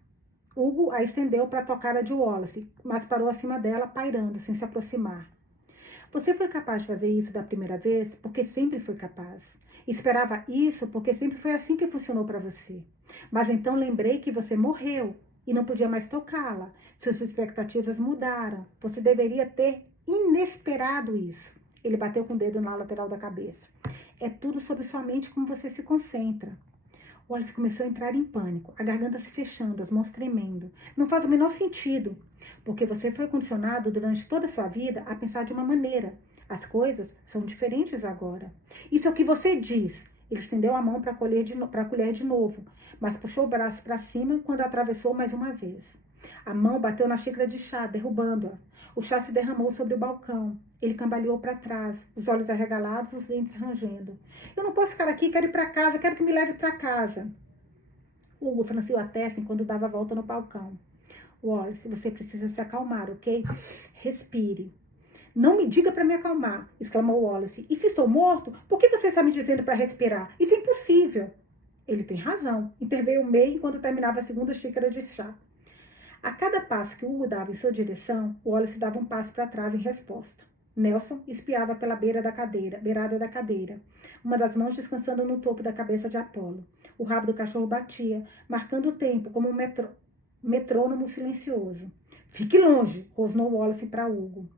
a de Wallace, mas parou acima dela, pairando, sem se aproximar. Você foi capaz de fazer isso da primeira vez porque sempre foi capaz. Esperava isso porque sempre foi assim que funcionou para você. Mas então lembrei que você morreu e não podia mais tocá-la. Suas expectativas mudaram. Você deveria ter inesperado isso. Ele bateu com o dedo na lateral da cabeça. É tudo sobre sua mente como você se concentra. Wallace começou a entrar em pânico, a garganta se fechando, as mãos tremendo. Não faz o menor sentido, porque você foi condicionado durante toda a sua vida a pensar de uma maneira. As coisas são diferentes agora. Isso é o que você diz. Ele estendeu a mão para a colher de novo, mas puxou o braço para cima quando a atravessou mais uma vez. A mão bateu na xícara de chá, derrubando-a. O chá se derramou sobre o balcão. Ele cambaleou para trás, os olhos arregalados, os dentes rangendo. Eu não posso ficar aqui, quero ir para casa, quero que me leve para casa. Hugo franciu a testa enquanto dava a volta no balcão. Wallace, você precisa se acalmar, ok? Respire. Não me diga para me acalmar, exclamou Wallace. E se estou morto, por que você está me dizendo para respirar? Isso é impossível. Ele tem razão, interveio May enquanto terminava a segunda xícara de chá. A cada passo que Hugo dava em sua direção, Wallace dava um passo para trás em resposta. Nelson espiava pela beirada da cadeira, uma das mãos descansando no topo da cabeça de Apolo. O rabo do cachorro batia, marcando o tempo como um metrônomo silencioso. Fique longe, rosnou Wallace para Hugo.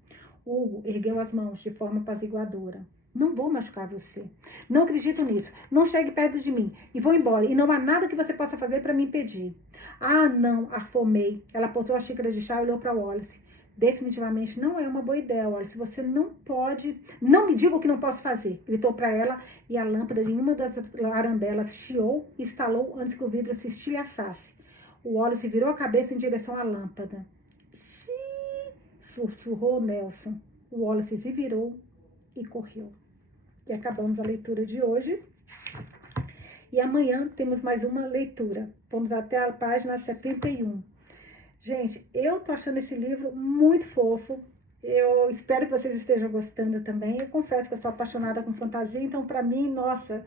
Hugo ergueu as mãos de forma apaziguadora. Não vou machucar você. Não acredito nisso. Não chegue perto de mim. E vou embora. E não há nada que você possa fazer para me impedir. Ah, não, arfomei. Ela posou a xícara de chá e olhou para Wallace. Definitivamente não é uma boa ideia, Wallace. Você não pode... Não me diga o que não posso fazer. Gritou para ela e a lâmpada de uma das arandelas chiou e estalou antes que o vidro se estilhaçasse. O Wallace virou a cabeça em direção à lâmpada. Xiii, sussurrou Nelson. O Wallace se virou e correu. E acabamos a leitura de hoje. E amanhã temos mais uma leitura. Vamos até a página 71. Gente, eu tô achando esse livro muito fofo. Eu espero que vocês estejam gostando também. Eu confesso que eu sou apaixonada com fantasia, então pra mim, nossa,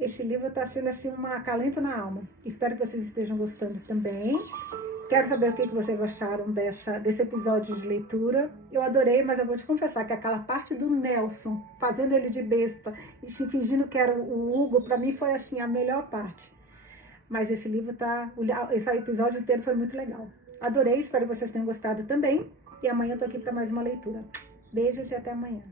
esse livro tá sendo assim um acalento na alma. Espero que vocês estejam gostando também. Quero saber o que vocês acharam desse episódio de leitura. Eu adorei, mas eu vou te confessar que aquela parte do Nelson, fazendo ele de besta e se fingindo que era o Hugo, pra mim foi assim a melhor parte. Mas esse livro esse episódio inteiro foi muito legal. Adorei, espero que vocês tenham gostado também. E amanhã eu tô aqui para mais uma leitura. Beijos e até amanhã.